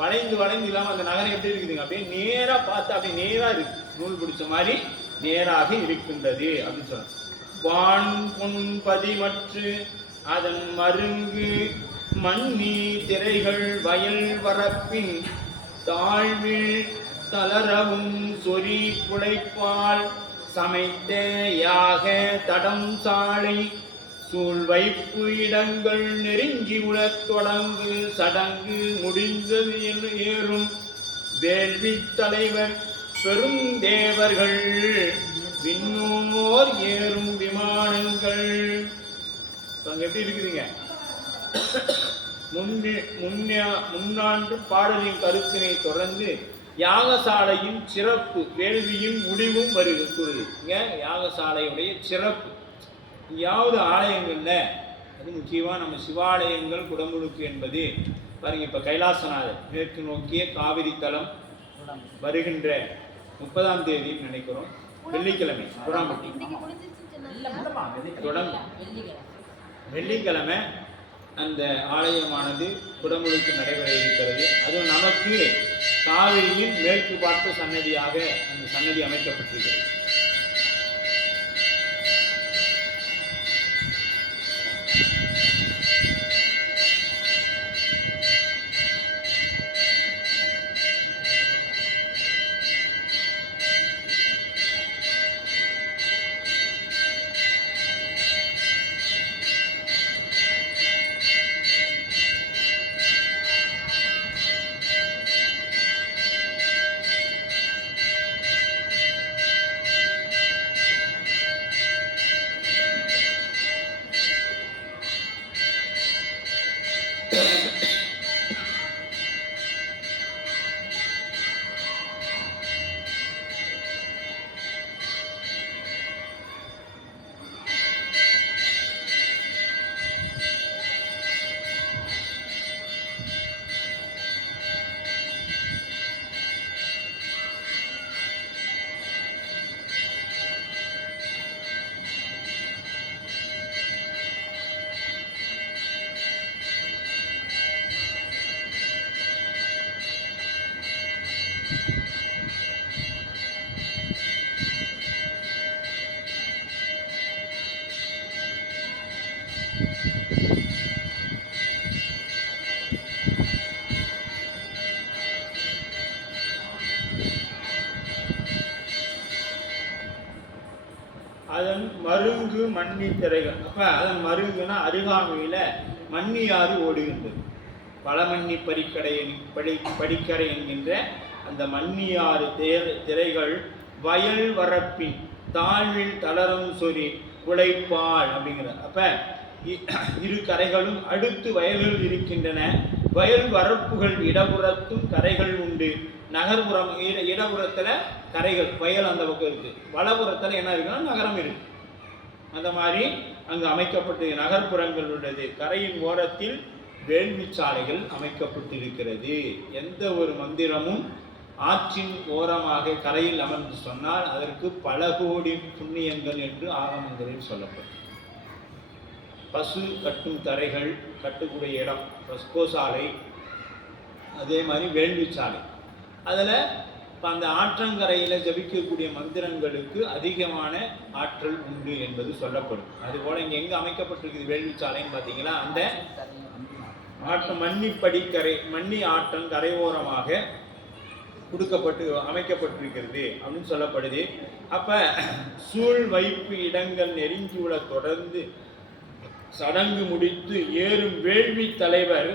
வளைந்து வளைந்து இல்லாம அந்த நகரம் எப்படி இருக்குதுங்க, அப்படியே நேரா பார்த்து அப்படியே நேரா இருக்கு, நூல் பிடிச்ச மாதிரி நேராக இருக்கின்றது அப்படின்னு சொல்ல. வான் பொன் பதிமற்று அதன் மருங்கு மண்ணி திரைகள் வயல் வரப்பின் தாழ்வில் தளரவும் சொறி புழைப்பால் சமைத்த யாக தடம் சாலை சூழ் வைப்பு இடங்கள் நெருங்கி உளத் தொடங்கு சடங்கு முடிந்தது என்று ஏறும் வேள்வி தலைவர் பெரும் தேவர்கள் விண்ணோர் ஏறும் விமானங்கள். எப்படி இருக்குதுங்க? முன்னாண்டு பாடலின் கருத்தினை தொடர்ந்து யாகசாலையின் சிறப்பு வேள்வியின் முடிவும் வருகிறது. யாகசாலையுடைய சிறப்பு யாவது ஆலயங்கள்ல அது முக்கியமா நம்ம சிவாலயங்கள் குடமுழுக்கு என்பது பாருங்க. இப்ப கைலாசநாதர் மேற்கு நோக்கிய காவிரி தலம் வருகின்ற 30ஆம் தேதி நினைக்கிறோம், வெள்ளிக்கிழமை குடாம்பட்டி தொடங்கும். வெள்ளிக்கிழமை அந்த ஆலயமானது குடமுழுக்கு நடைபெற இருக்கிறது. அதுவும் நமக்கு காவிரியின் மேற்கு பார்த்த சன்னதியாக அந்த சன்னதி அமைக்கப்பட்டிருக்கிறது. அதன் மருங்கு மன்னி திரைகள். அப்போ அதன் மருங்குன்னா அருகாமையில் மன்னியாறு ஓடுகின்றது. பழமன்னி படிக்கரை என்கின்ற அந்த மன்னியாறு திரைகள் வயல் வரப்பின் தாழ்வில் தளரும் சொறி குலைப்பால் அப்படிங்கிறார். அப்போ இரு கரைகளும் அடுத்து வயல்கள் இருக்கின்றன. வயல் வரப்புகள் இடப்புறத்தும் கரைகள் உண்டு. நகர்ப்புறம் இடப்புறத்தில் கரைகள் வயல் அந்த பக்கம் இருக்குது. வலப்புறத்தில் என்ன இருக்குன்னா நகரம் இருக்கு. அந்த மாதிரி அங்கு அமைக்கப்பட்டு நகர்ப்புறங்கள் உள்ளது. கரையின் ஓரத்தில் வேள்வி சாலைகள் அமைக்கப்பட்டிருக்கிறது. எந்த ஒரு மந்திரமும் ஆற்றின் ஓரமாக கரையில் அமர்ந்து சொன்னால் அதற்கு பல கோடி புண்ணியங்கள் என்று ஆகமங்களில் சொல்லப்படும். பசு கட்டும் தரைகள், கட்டக்கூடிய இடம் கோசாலை, அதே மாதிரி வேள்வி சாலை. அதில் இப்போ அந்த ஆற்றங்கரையில் ஜபிக்கக்கூடிய மந்திரங்களுக்கு அதிகமான ஆற்றல் உண்டு என்பது சொல்லப்படும். அதுபோல் இங்கே எங்கே அமைக்கப்பட்டிருக்குது வேள்வி சாலைன்னு பார்த்தீங்கன்னா அந்த மன்னி ஆற்றம் கரையோரமாக அமைக்கப்பட்டிருக்கிறது அப்படின்னு சொல்லப்படுது. அப்போ சூழ் வைப்பு இடங்கள் நெருங்கியுள்ள தொடர்ந்து சடங்கு முடித்து ஏறும் வேள்வி தலைவர்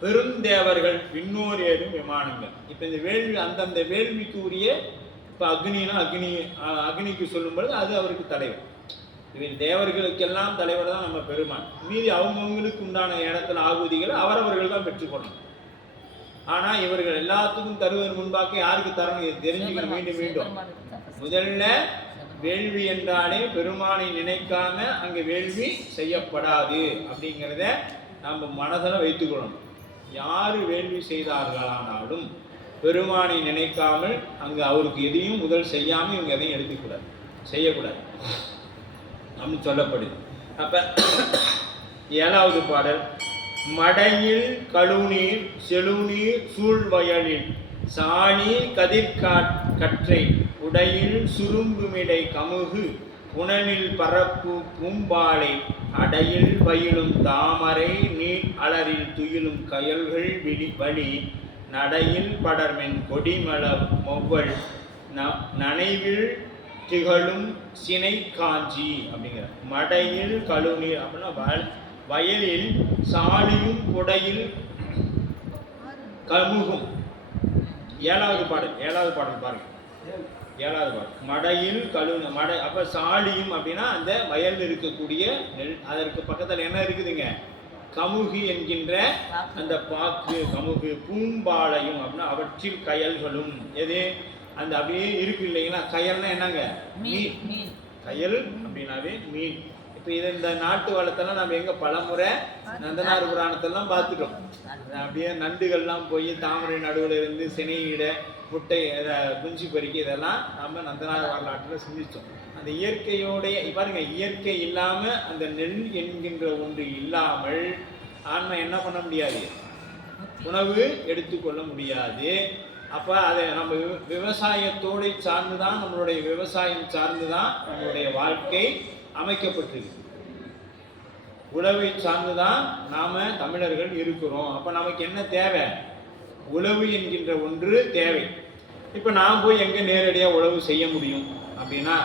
பெருந்தேவர்கள் விண்ணோர் ஏறும் விமானங்கள். இப்போ இந்த வேள்வி அந்தந்த வேள்விக்கு உரிய, இப்போ அக்னினா அக்னிக்கு சொல்லும் பொழுது அது அவருக்கு தலைவர். இவன் தேவர்களுக்கெல்லாம் தலைவர் தான் நம்ம பெருமான். மீதி அவங்கவுங்களுக்கு உண்டான இடத்துல ஆகுதிகளை அவரவர்கள் தான் பெற்றுக்கொள்ளணும். ஆனால் இவர்கள் எல்லாத்துக்கும் தருவதன் முன்பாக யாருக்கு தரணும் தெரிஞ்சுக்கணும். மீண்டும் முதல்ல வேள்வி என்றாலே பெருமானை நினைக்காம அங்கே வேள்வி செய்யப்படாது அப்படிங்கிறத நம்ம மனதில் வைத்துக்கொள்ளணும். யார் வேள்வி செய்தார்களானாலும் பெருமானை நினைக்காமல் அங்கே அவருக்கு எதையும் முதல் செய்யாமல் இவங்க எதையும் எடுத்துக்கூடாது, செய்யக்கூடாது அப்படின்னு சொல்லப்படுது. அப்போ 7வது பாடல் மடையில் கழுநீர் செழுநீர் சூழ்வயலில் சாணி கதிர்கற்றை உடையில் சுரும்புமிடை கமுகு புனலில் பரப்பு பூம்பாலை அடையில் வயிலும் தாமரை நீர் அலரில் துயிலும் கயல்கள் வழி நடையில் படர்மென் கொடிமல மொவ்வல் நனைவில் திகழும் சினை காஞ்சி அப்படிங்கிற. மடையில் கழுநீர் அப்படின்னா வயலில் சாணியும் குடையில் கமுகும். 7வது பாடல் பாருங்க. 7வது பாடல் மடையில் மடை. அப்ப சாலியும் அப்படின்னா அந்த வயலில் இருக்கக்கூடிய நெல். அதற்கு பக்கத்தில் என்ன இருக்குதுங்க? கமுகு என்கின்ற அந்த பாக்கு கமுகு. பூம்பாளையும் அப்படின்னா அவற்றில் கயல்களும். எது அந்த அப்படியே இருக்கு இல்லைங்களா? கயல்னா என்னங்க? மீன். கயல் அப்படின்னாவே மீன். இப்போ இது இந்த நாட்டு வளத்தெல்லாம் நம்ம எங்கே பலமுறை நந்தனார் புராணத்தெல்லாம் பார்த்துட்டோம். அப்படியே நண்டுகள்லாம் போய் தாமரை நடுவில் இருந்து சினையிட முட்டை குஞ்சு பறிக்க இதெல்லாம் நம்ம நந்தனார் வரலாற்றில் சிந்திச்சோம். அந்த இயற்கையோடைய பாருங்க, இயற்கை இல்லாமல் அந்த நெல் என்கின்ற ஒன்று இல்லாமல் ஆன்மா என்ன பண்ண முடியாது? உணவு எடுத்துக்கொள்ள முடியாது. அப்போ அதை நம்ம விவசாயத்தோடு சார்ந்து தான், நம்மளுடைய விவசாயம் சார்ந்து தான் நம்மளுடைய வாழ்க்கை அமைக்கப்பட்டிருக்கு. உழவை சார்ந்து தான் நாம் தமிழர்கள் இருக்கிறோம். அப்போ நமக்கு என்ன தேவை? உழவு என்கின்ற ஒன்று தேவை. இப்போ நான் போய் எங்கே நேரடியாக உழவு செய்ய முடியும் அப்படின்னா,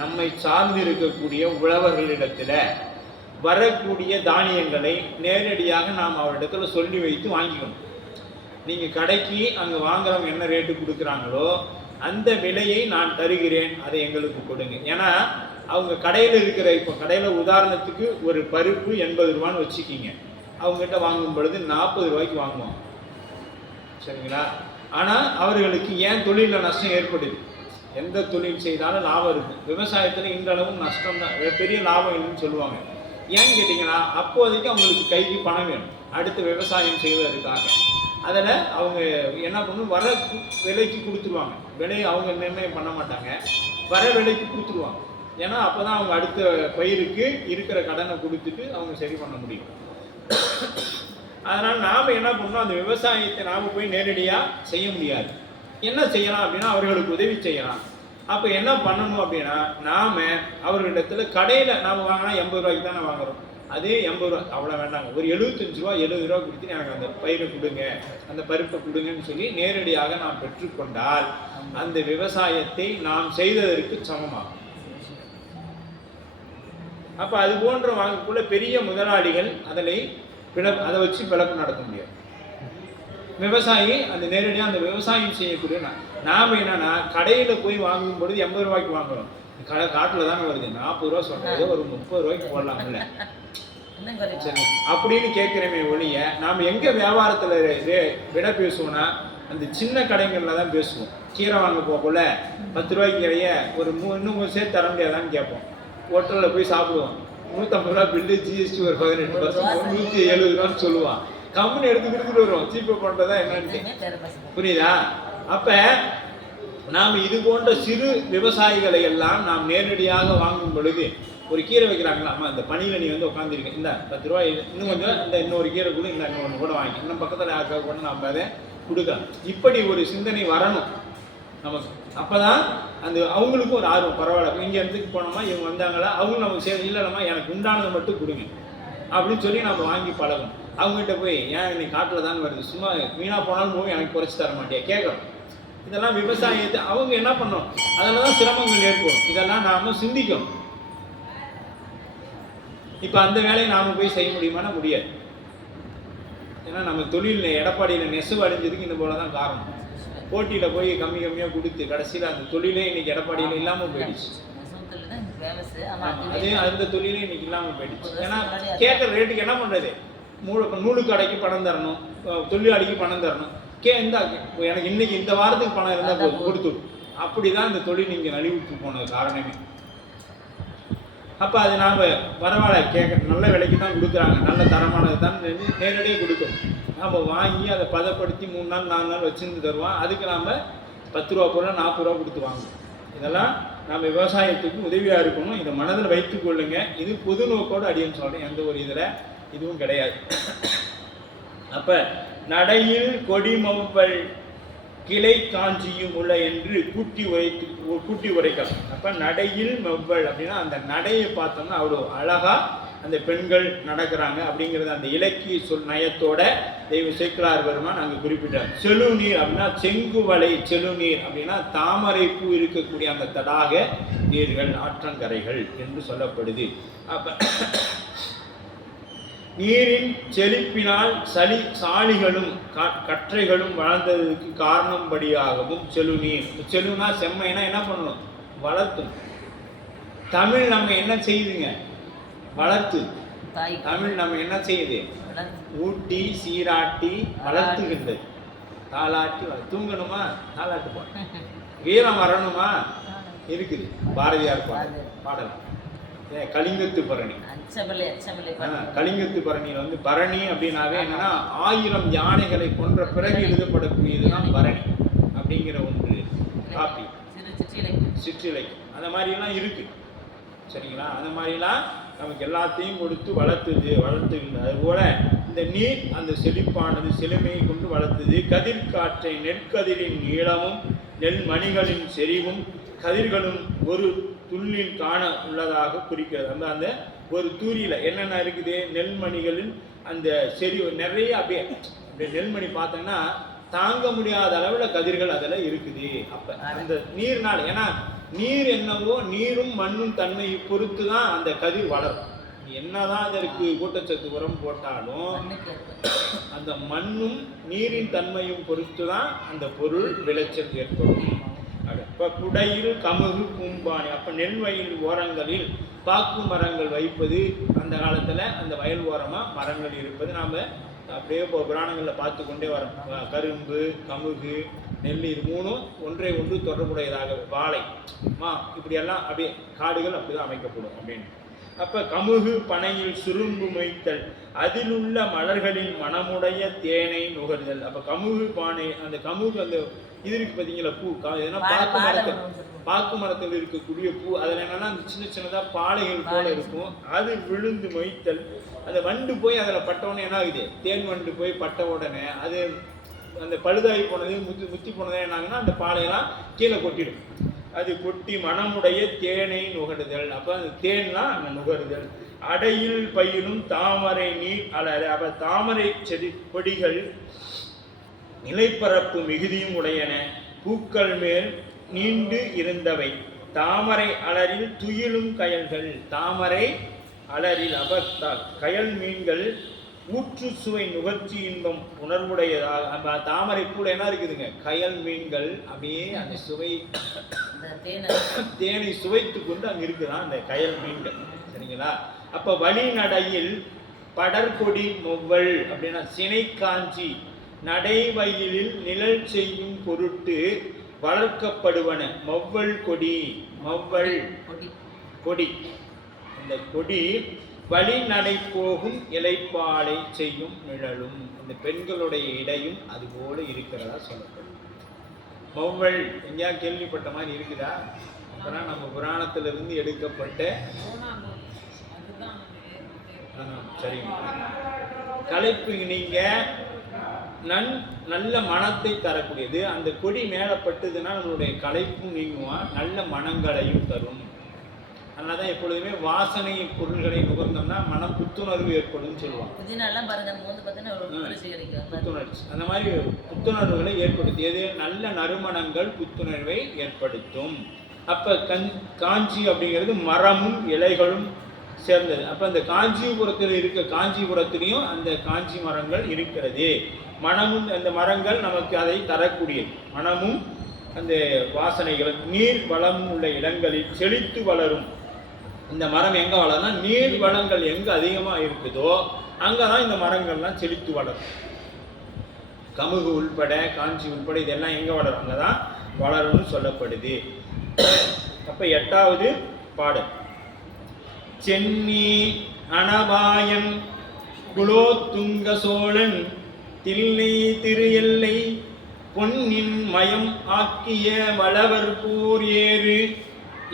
நம்மை சார்ந்து இருக்கக்கூடிய உழவர்களிடத்தில் வரக்கூடிய தானியங்களை நேரடியாக நாம் அவரிடத்துல சொல்லி வைத்து வாங்கிக்கணும். நீங்கள் கடைக்கு அங்கே வாங்குறவங்க என்ன ரேட்டு கொடுக்குறாங்களோ அந்த விலையை நான் தருகிறேன், அதை எங்களுக்கு கொடுங்க. ஏன்னா அவங்க கடையில் இருக்கிற, இப்போ கடையில் உதாரணத்துக்கு ஒரு பருப்பு 80 ரூபான்னு வச்சுக்கிங்க, அவங்ககிட்ட வாங்கும் பொழுது 40 ரூபாய்க்கு வாங்குவாங்க, சரிங்களா? ஆனால் அவர்களுக்கு ஏன் தொழிலில் நஷ்டம் ஏற்படுது? எந்த தொழில் செய்தாலும் லாபம் இருக்குது. விவசாயத்தில் இன்றளவும் நஷ்டம் தான், பெரிய லாபம் இல்லைன்னு சொல்லுவாங்க. ஏன்னு கேட்டிங்கன்னா, அப்போதைக்கு அவங்களுக்கு கைக்கு பணம் வேணும் அடுத்து விவசாயம் செய்வதற்காக. அதில் அவங்க என்ன பண்ணணும், வர விலைக்கு கொடுத்துருவாங்க. விலையை அவங்க நிர்ணயம் பண்ண மாட்டாங்க, வர விலைக்கு கொடுத்துருவாங்க. ஏன்னா அப்போ தான் அவங்க அடுத்த பயிருக்கு இருக்கிற கடனை கொடுத்துட்டு அவங்க சரி பண்ண முடியும். அதனால் நாம் என்ன பண்ணணும், அந்த விவசாயத்தை நாம் போய் நேரடியாக செய்ய முடியாது. என்ன செய்யலாம் அப்படின்னா, அவர்களுக்கு உதவி செய்யலாம். அப்போ என்ன பண்ணணும் அப்படின்னா, நாம் அவர்களிடத்தில் கடையில் நாம் வாங்கினா 80 ரூபாய்க்கு தானே வாங்குகிறோம். அதே 80 ரூபா அவ்வளோ வேண்டாங்க, ஒரு 75 ரூபா 70 ரூபா கொடுத்து எனக்கு அந்த பயிரை கொடுங்க, அந்த பருப்பை கொடுங்கன்னு சொல்லி நேரடியாக நாம் பெற்றுக்கொண்டால் அந்த விவசாயத்தை நாம் செய்ததற்கு சமமாகும். அப்போ அது போன்ற வாங்கக்குள்ள பெரிய முதலாளிகள் அதை வச்சு பிளப்பு நடத்த முடியாது. விவசாயி அந்த நேரடியாக அந்த விவசாயம் செய்யக்கூடிய நாம் என்னன்னா கடையில் போய் வாங்கும் பொழுது 80 ரூபாய்க்கு வாங்குறோம். காட்டில் தானே வருது, 40 ரூபா சொன்னது ஒரு 30 ரூபாய்க்கு போடலாம்ல சரி அப்படின்னு கேட்குறமே ஒழிய நாம் எங்கே வியாபாரத்தில் விட பேசுவோம்னா அந்த சின்ன கடைகளில் தான் பேசுவோம். கீரை வாங்க போகக்குள்ள 10 ரூபாய்க்கு கீரையை ஒரு இன்னும் சேர்த்து தர முடியாதான்னு கேட்போம். ஹோட்டலில் போய் சாப்பிடுவோம், 150 ரூபா பில்லு, ஜிஎஸ்டி ஒரு 18%, 170 ரூபான்னு சொல்லுவான். கம்பெனி எடுத்து கொடுத்துட்டு வருவோம், ஜிபே பண்ணுறதா என்னன்னு புரியுதா? அப்போ நாம் இது போன்ற சிறு விவசாயிகளை எல்லாம் நாம் நேரடியாக வாங்கும் பொழுது ஒரு கீரை வைக்கிறாங்களா, அம்மா இந்த பனியில் நீ வந்து உட்காந்துருக்க, இந்த 10 ரூபாய் இன்னும் கொஞ்சம் இந்த இன்னொரு கீரை கூட இந்த இன்னொன்று கூட வாங்கி இன்னும் பக்கத்தில் யாருக்காக கூட நம்ம அதை கொடுக்கலாம். இப்படி ஒரு சிந்தனை வரணும் நமக்கு. அப்போ தான் அந்த அவங்களுக்கும் ஒரு ஆர்வம், பரவாயில்ல இங்கே இடத்துக்கு போனோமா இவங்க வந்தாங்களா, அவங்க நமக்கு சரி இல்லைம்மா எனக்கு உண்டானதை மட்டும் கொடுங்க அப்படின்னு சொல்லி நம்ம வாங்கி பழகணும். அவங்ககிட்ட போய் ஏன் இன்னைக்கு காட்டில் தான் வருது, சும்மா வீணாக போனாலும் போய் எனக்கு குறைச்சி தர மாட்டேன் கேட்கணும். இதெல்லாம் விவசாயத்தை அவங்க என்ன பண்ணணும், அதில் தான் சிரமங்கள் ஏற்படும். இதெல்லாம் நாம் சிந்திக்கணும். இப்போ அந்த வேலையை நாம் போய் செய்ய முடியுமானா முடியாது. ஏன்னா நம்ம தொழிலில் எடப்பாடியில் நெசவு அடைஞ்சதுக்கு இந்த போல தான் காரணம். போட்டியில் போய் கம்மியாக கொடுத்து கடைசியில் அந்த தொழிலே இன்னைக்கு எடப்பாடியில் இல்லாமல் போயிடுச்சு. அதே அந்த தொழிலே இன்னைக்கு இல்லாமல் போயிடுச்சு. ஏன்னா கேட்குற ரேட்டுக்கு என்ன பண்ணுறது, நூலு கடைக்கு பணம் தரணும், தொழிலாளிக்கு பணம் தரணும். எனக்கு இன்னைக்கு இந்த வாரத்துக்கு பணம் இருந்தால் போதும் கொடுத்துடும். அப்படி தான் இந்த தொழில் இங்கே நலிவுக்கு போனது காரணமே. அப்போ அது நாம் பரவாயில்ல கேட்க நல்ல விலைக்கு தான் கொடுக்குறாங்க, நல்ல தரமானது தான் நேரடியாக கொடுக்கும். நாம் வாங்கி அதை பதப்படுத்தி 3 நாள் 4 நாள் வச்சுருந்து தருவோம். அதுக்கு நாம் 10 ரூபா பொருள் 40 ரூபா கொடுத்து வாங்குவோம். இதெல்லாம் நம்ம விவசாயத்துக்கு உதவியாக இருக்கணும். இதை மனதில் வைத்து கொள்ளுங்க. இது பொது நோக்கோடு அடியன்னு சொல்கிறேன், எந்த ஒரு இதில் இதுவும் கிடையாது. அப்போ நடையில் கொடிமம்பல் கிளை காஞ்சியும் உள்ள என்று கூட்டி உரைக்கலாம். அப்போ நடையில் மெவ்வல் அப்படின்னா அந்த நடையை பார்த்தோம்னா அவ்வளோ அழகாக அந்த பெண்கள் நடக்கிறாங்க அப்படிங்கிறது அந்த இலக்கிய நயத்தோட தெய்வ சேக்கிழார் பெருமான் அங்கே குறிப்பிட்டார். செழுநீர் அப்படின்னா செங்குவளை, செழுநீர் அப்படின்னா தாமரை பூ இருக்கக்கூடிய அந்த தடாக நீர்கள், ஆற்றங்கரைகள் என்று சொல்லப்படுது. அப்போ நீரின் செழிப்பினால் சாலிகளும் கற்றைகளும் வளர்ந்ததுக்கு காரணம்படியாகவும் செழுநீர். செழுனா செம்மைனா என்ன பண்ணணும், வளர்த்தும். தமிழ் நம்ம என்ன செய்யுதுங்க, வளர்த்து. தமிழ் நம்ம என்ன செய்யுது, ஊட்டி சீராட்டி வளர்த்துகின்றது. தாளாட்டி தூங்கணுமா தாளாட்டு பாடு, வீரம் வரணுமா இருக்குது, பாரதியார் பாடல். கலிங்கத்து பரணி, கலிங்கத்து பரணியில் வந்து பரணி அப்படின்னாவே என்னன்னா 1000 யானைகளை கொன்ற பிறகு எழுதப்படக்கூடியதுதான் பரணி அப்படிங்கிற ஒன்று காப்பி, சிற்றிலக்கியம். அந்த மாதிரிலாம் இருக்கு சரிங்களா. அந்த மாதிரிலாம் நமக்கு எல்லாத்தையும் கொடுத்து வளர்த்துகின்றது. அதுபோல இந்த நீர் அந்த செழிப்பானது செழுமையை கொண்டு வளர்த்தது. கதிர்காற்றை நெற்கதிரின் நீளமும் நெல் மணிகளின் செறிவும் கதிர்களும் ஒரு துள்ளில் காண உள்ளதாக குறிக்கிறது. அந்த ஒரு தூரியில் என்னென்ன இருக்குது, நெல்மணிகளின் அந்த செறிவு நிறைய அப்படியே நெல்மணி பார்த்தோன்னா தாங்க முடியாத அளவில் கதிர்கள் அதில் இருக்குது. அப்போ அந்த நீர்னால், ஏன்னா நீர் என்னவோ நீரும் மண்ணும் தன்மையை பொறுத்து தான் அந்த கதிர் வளரும். என்னதான் அதற்கு ஊட்டச்சத்து உரம் போட்டாலும் அந்த மண்ணும் நீரின் தன்மையும் பொறுத்து தான் அந்த பொருள் விளைச்சல் ஏற்படும். இப்போ குடையில் கமுகு பூம்பானி, அப்போ நெல் வயல் ஓரங்களில் பாக்கு மரங்கள் வைப்பது, அந்த காலத்தில் அந்த வயல் ஓரமாக மரங்கள் இருப்பது நாம் அப்படியே இப்போ புராணங்களில் பார்த்து கொண்டே வரோம். கரும்பு, கமுகு, நெல் இது மூணும் ஒன்றை ஒன்று தொடர்புடையதாக, வாழை இப்படியெல்லாம் அப்படியே காடுகள் அப்படி தான் அமைக்கப்படும் அப்படின்னு. அப்போ கமுகு பனையில் சுரும்பு மொய்த்தல், அதில் உள்ள மலர்களின் மனமுடைய தேனை நுகர்தல். அப்போ கமுகு பானை, அந்த கமுகு அந்த இது இருக்கு பார்த்தீங்களா பூ, ஏன்னா பாக்கு மரத்தில் இருக்கக்கூடிய பூ, அதில் என்னன்னா அந்த சின்ன சின்னதாக பாலைகள் போல இருக்கும். அது விழுந்து மொய்த்தல், அந்த வண்டு போய் அதில் பட்டவுடனே என்ன ஆகுது, தேன் வண்டு போய் பட்ட உடனே அது அந்த பழுதாகி போனது முத்தி போனதே என்ன ஆகுன்னா அந்த பாலையெல்லாம் கீழே கொட்டிடும். அது கொட்டி மனமுடைய தேனை நுகருதல். அப்போ அந்த தேன்லாம் அங்கே நுகருதல். அடையில் பயிலும் தாமரை நீர் அலர். அப்போ தாமரை செடி கொடிகள் நிலைப்பரப்பு மிகுதியும் உடையன, பூக்கள் மேல் நீண்டு இருந்தவை. தாமரை அலரில் துயிலும் கயல்கள். தாமரை அலரில் அபத்தால் கயல் மீன்கள் ஊற்று சுவை நுகர்ச்சி இன்பம் உணர்வுடையதாக. நம்ம தாமரை பூல என்ன இருக்குதுங்க, கயல் மீன்கள் அப்படியே அந்த சுவை தேனை சுவைத்து கொண்டு அங்கே இருக்குதான் அந்த கயல் மீன்கள். சரிங்களா? அப்போ வழிநடையில் படர்கொடி மொவ்வல் அப்படின்னா சினை காஞ்சி நடைவயலில் நிழல் செய்யும் பொருட்டு வளர்க்கப்படுவன மொவ்வல் கொடி. மொவ்வல் கொடி, இந்த கொடி வழிநடை போகும் இலைப்பாலை செய்யும் நிழலும். இந்த பெண்களுடைய இடையும் அதுபோல இருக்கிறதா சொல்லப்படும். மொவ்வல் எங்கேயா கேள்விப்பட்ட மாதிரி இருக்குதா? அப்பதான் நம்ம புராணத்திலிருந்து எடுக்கப்பட்ட. சரிங்க. கலைப்பு நீங்க நல்ல மனத்தை தரக்கூடியது. அந்த கொடி மேலே பட்டுதுன்னா நம்மளுடைய கலைப்பும் நீங்குவான், நல்ல மனங்களையும் தரும். அதனால தான் எப்பொழுதுமே வாசனை பொருள்களை நுகர்ந்தோம்னா மனம் புத்துணர்வு ஏற்படும் சொல்லுவாங்க. புத்துணர்ச்சி அந்த மாதிரி புத்துணர்வுகளை ஏற்படுத்தியது. நல்ல நறுமணங்கள் புத்துணர்வை ஏற்படுத்தும். அப்போ காஞ்சி அப்படிங்கிறது மரமும் இலைகளும் சேர்ந்தது. அப்போ அந்த காஞ்சிபுரத்தில் இருக்க காஞ்சிபுரத்திலையும் அந்த காஞ்சி மரங்கள் இருக்கிறது. மனமும் அந்த மரங்கள் நமக்கு அதை தரக்கூடியது. மனமும் அந்த வாசனைகளும் நீர் வளமும் உள்ள இடங்களில் செழித்து வளரும். இந்த மரம் எங்கே வளரும்னா நீர் வளங்கள் எங்கே அதிகமாக இருக்குதோ அங்கே தான் இந்த மரங்கள்லாம் செழித்து வளரும். கமுகு உள்பட காஞ்சி உள்பட இதெல்லாம் எங்கே வளரும்? அங்கே தான் வளரும்னு சொல்லப்படுது. அப்போ 8வது பாடல். சென்னி அனபாயன் குலோத்துங்க சோழன் தில்லை திரு எல்லை பொன்னின் மயம் ஆக்கிய வளவர் போர் ஏறு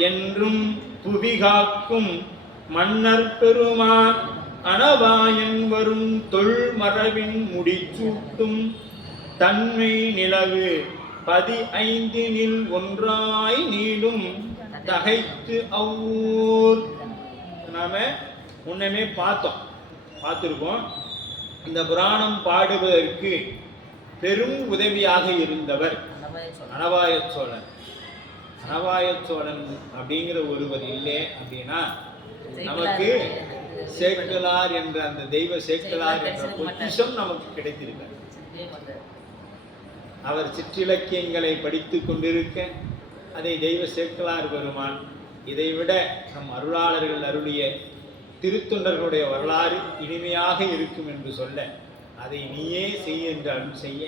என்றும் புவிகாக்கும் மன்னர் பெருமான் அனபாயன் வரும் தொல் மரபின் முடிச்சூட்டும் தன்மை நிலவு 15 ஒன்றாய் நீடும் தகைத்து அவ்வூர். நாம முன்னமே பார்த்துருக்கோம். இந்த புராணம் பாடுவதற்கு பெரும் உதவியாக இருந்தவர் அனபாய சோழன். அனபாய சோழன் அப்படிங்கிற ஒருவர் இல்லை அப்படின்னா நமக்கு சேக்கலார் என்ற அந்த தெய்வ சேக்கலார் என்ற பொக்கிஷம் நமக்கு கிடைத்திருக்கார். அவர் சிற்றிலக்கியங்களை படித்து கொண்டிருக்க அதை தெய்வ சேக்கலார் பெருமான் இதைவிட நம் அருளாளர்கள் அருளிய திருத்தொண்டர்களுடைய வரலாறு இனிமையாக இருக்கும் என்று சொல்ல அதை நீயே செய் என்று அருள் செய்ய,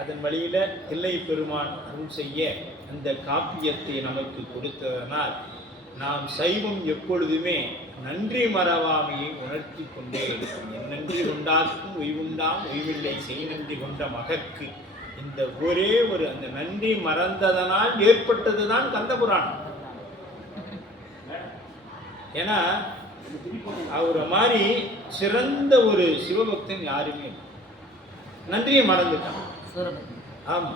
அதன் வழியில தில்லை பெருமான் அருள் செய்ய அந்த காப்பியத்தை நமக்கு கொடுத்ததனால் நாம் சைவம் எப்பொழுதுமே நன்றி மறவாமையை உணர்த்தி கொண்டே இருக்கும். என் நன்றி கொண்டார்க்கும் உய்வுண்டாம் உய்வில்லை செய் நன்றி கொண்ட மகற்கு. இந்த ஒரே ஒரு அந்த நன்றி மறந்ததனால் ஏற்பட்டதுதான் கந்த புராணம். ஏன்னா அவரை மாதிரி சிறந்த ஒரு சிவபக்தன் யாருமே நன்றியை மறந்துட்டான். ஆமா,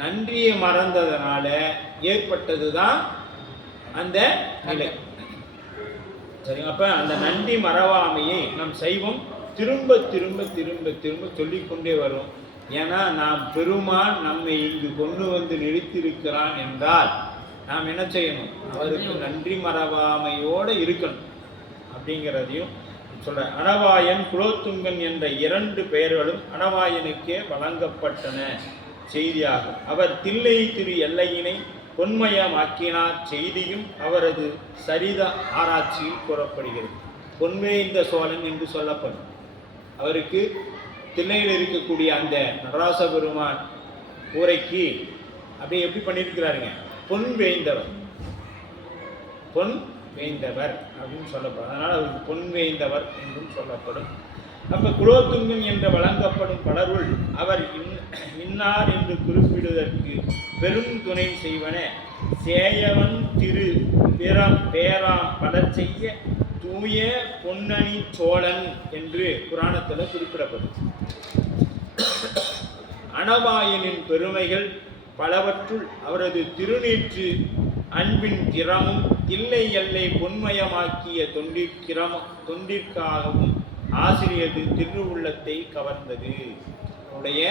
நன்றியை மறந்ததனால ஏற்பட்டதுதான் அந்த நிலை. சரி, அப்ப அந்த நன்றி மறவாமையை நம் சைவம் திரும்ப திரும்ப திரும்ப திரும்ப சொல்லிக்கொண்டே வரும். ஏன்னா நாம் பெருமான் நம்மை இங்கு கொண்டு வந்து நிறுத்தியிருக்கிறான் என்றால் நாம் என்ன செய்யணும்? அவருக்கு நன்றி மறவாமையோடு இருக்கணும் அப்படிங்கிறதையும் சொல்ற. அனவாயன் குலோத்துங்கன் என்ற 2 பெயர்களும் அனவாயனுக்கே வழங்கப்பட்டன செய்தியாகும். அவர் தில்லை திரு எல்லையினை பொன்மயமாக்கினார் செய்தியும் அவரது சரித ஆராய்ச்சியில் கூறப்படுகிறது. பொன்வேய்ந்த சோழன் என்று சொல்லப்படும். அவருக்கு தில்லையில் இருக்கக்கூடிய அந்த நடராச பெருமான் ஊரைக்கு அப்படியே எப்படி பண்ணியிருக்கிறாருங்க? பொன் வேய்ந்தவர், பொன் வேய்ந்தவர் அப்படின்னு சொல்லப்படும். அதனால் அவருக்கு பொன் வேய்ந்தவர் என்றும் சொல்லப்படும். அப்போ குலோத்துங்கன் என்று வழங்கப்படும் பலருள் அவர் இன்னார் என்று குறிப்பிடுவதற்கு பெரும் துணை செய்வன சேயவன் திரு பேராம் பலர் செய்ய தூய பொன்னணி சோழன் என்று புராணத்தில் குறிப்பிடப்படும். அனபாயனின் பெருமைகள் பலவற்றுள் அவரது திருநீற்று அன்பின் திறமும் தில்லை எல்லை பொன்மயமாக்கிய தொண்டிற்காகவும் ஆசிரியரது திருவுள்ளத்தை கவர்ந்தது. அவருடைய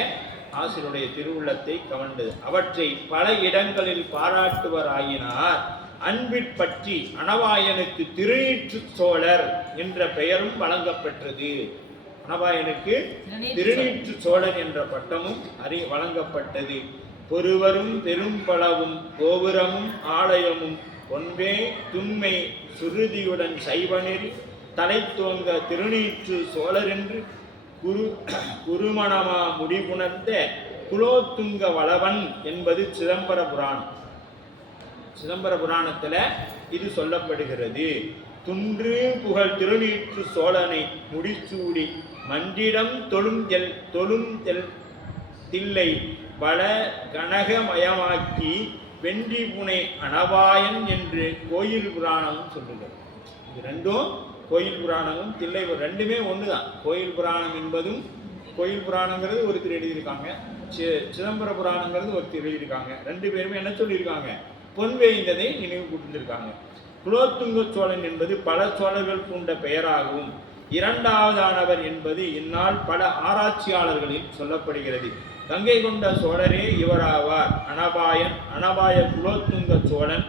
ஆசிரியருடைய திருவுள்ளத்தை கவர்ந்தது. அவற்றை பல இடங்களில் பாராட்டுவர் ஆயினார். அன்பிற்பற்றி அனவாயனுக்கு திருநீற்று சோழர் என்ற பெயரும் வழங்கப்பெற்றது. அனபாயனுக்கு திருநீற்று சோழன் என்ற பட்டமும் வழங்கப்பட்டது. பொருவரும் பெரும்பளவும் கோபுரமும் ஆலயமும் பொன்பே துண்மை சுருதியுடன் சைவநெறி தலை துவங்க திருநீற்று சோழரென்று குருமணமா முடிவுணர்ந்த குலோத்துங்க வளவன் என்பது சிதம்பர புராணம். சிதம்பர புராணத்துல இது சொல்லப்படுகிறது. துன்று புகழ் திருநீற்று சோழனை முடிச்சூடி மன்றிடம் தொழும் தில்லை பல கனகமயமாக்கி வென்றி புனை அனபாயன் என்று கோயில் புராணமும் சொல்லுகிறது. இது ரெண்டும் கோயில் புராணமும் தில்லை ரெண்டுமே ஒண்ணுதான். கோயில் புராணம் என்பதும் கோயில் புராணங்கிறது ஒருத்தர் எழுதியிருக்காங்க, சிதம்பர புராணங்கிறது ஒருத்தர் எழுதியிருக்காங்க. ரெண்டு பேருமே என்ன சொல்லியிருக்காங்க? பொன் வேய்ந்ததை நினைவு கூர்ந்திருக்காங்க. குலோத்துங்க சோழன் என்பது பல சோழர்கள் கொண்ட பெயராகவும் இரண்டாவதானவர் என்பது இந்நாள் பல ஆராய்ச்சியாளர்களில் சொல்லப்படுகிறது. கங்கை கொண்ட சோழரே இவராவார். அனபாய குலோத்துங்க சோழன்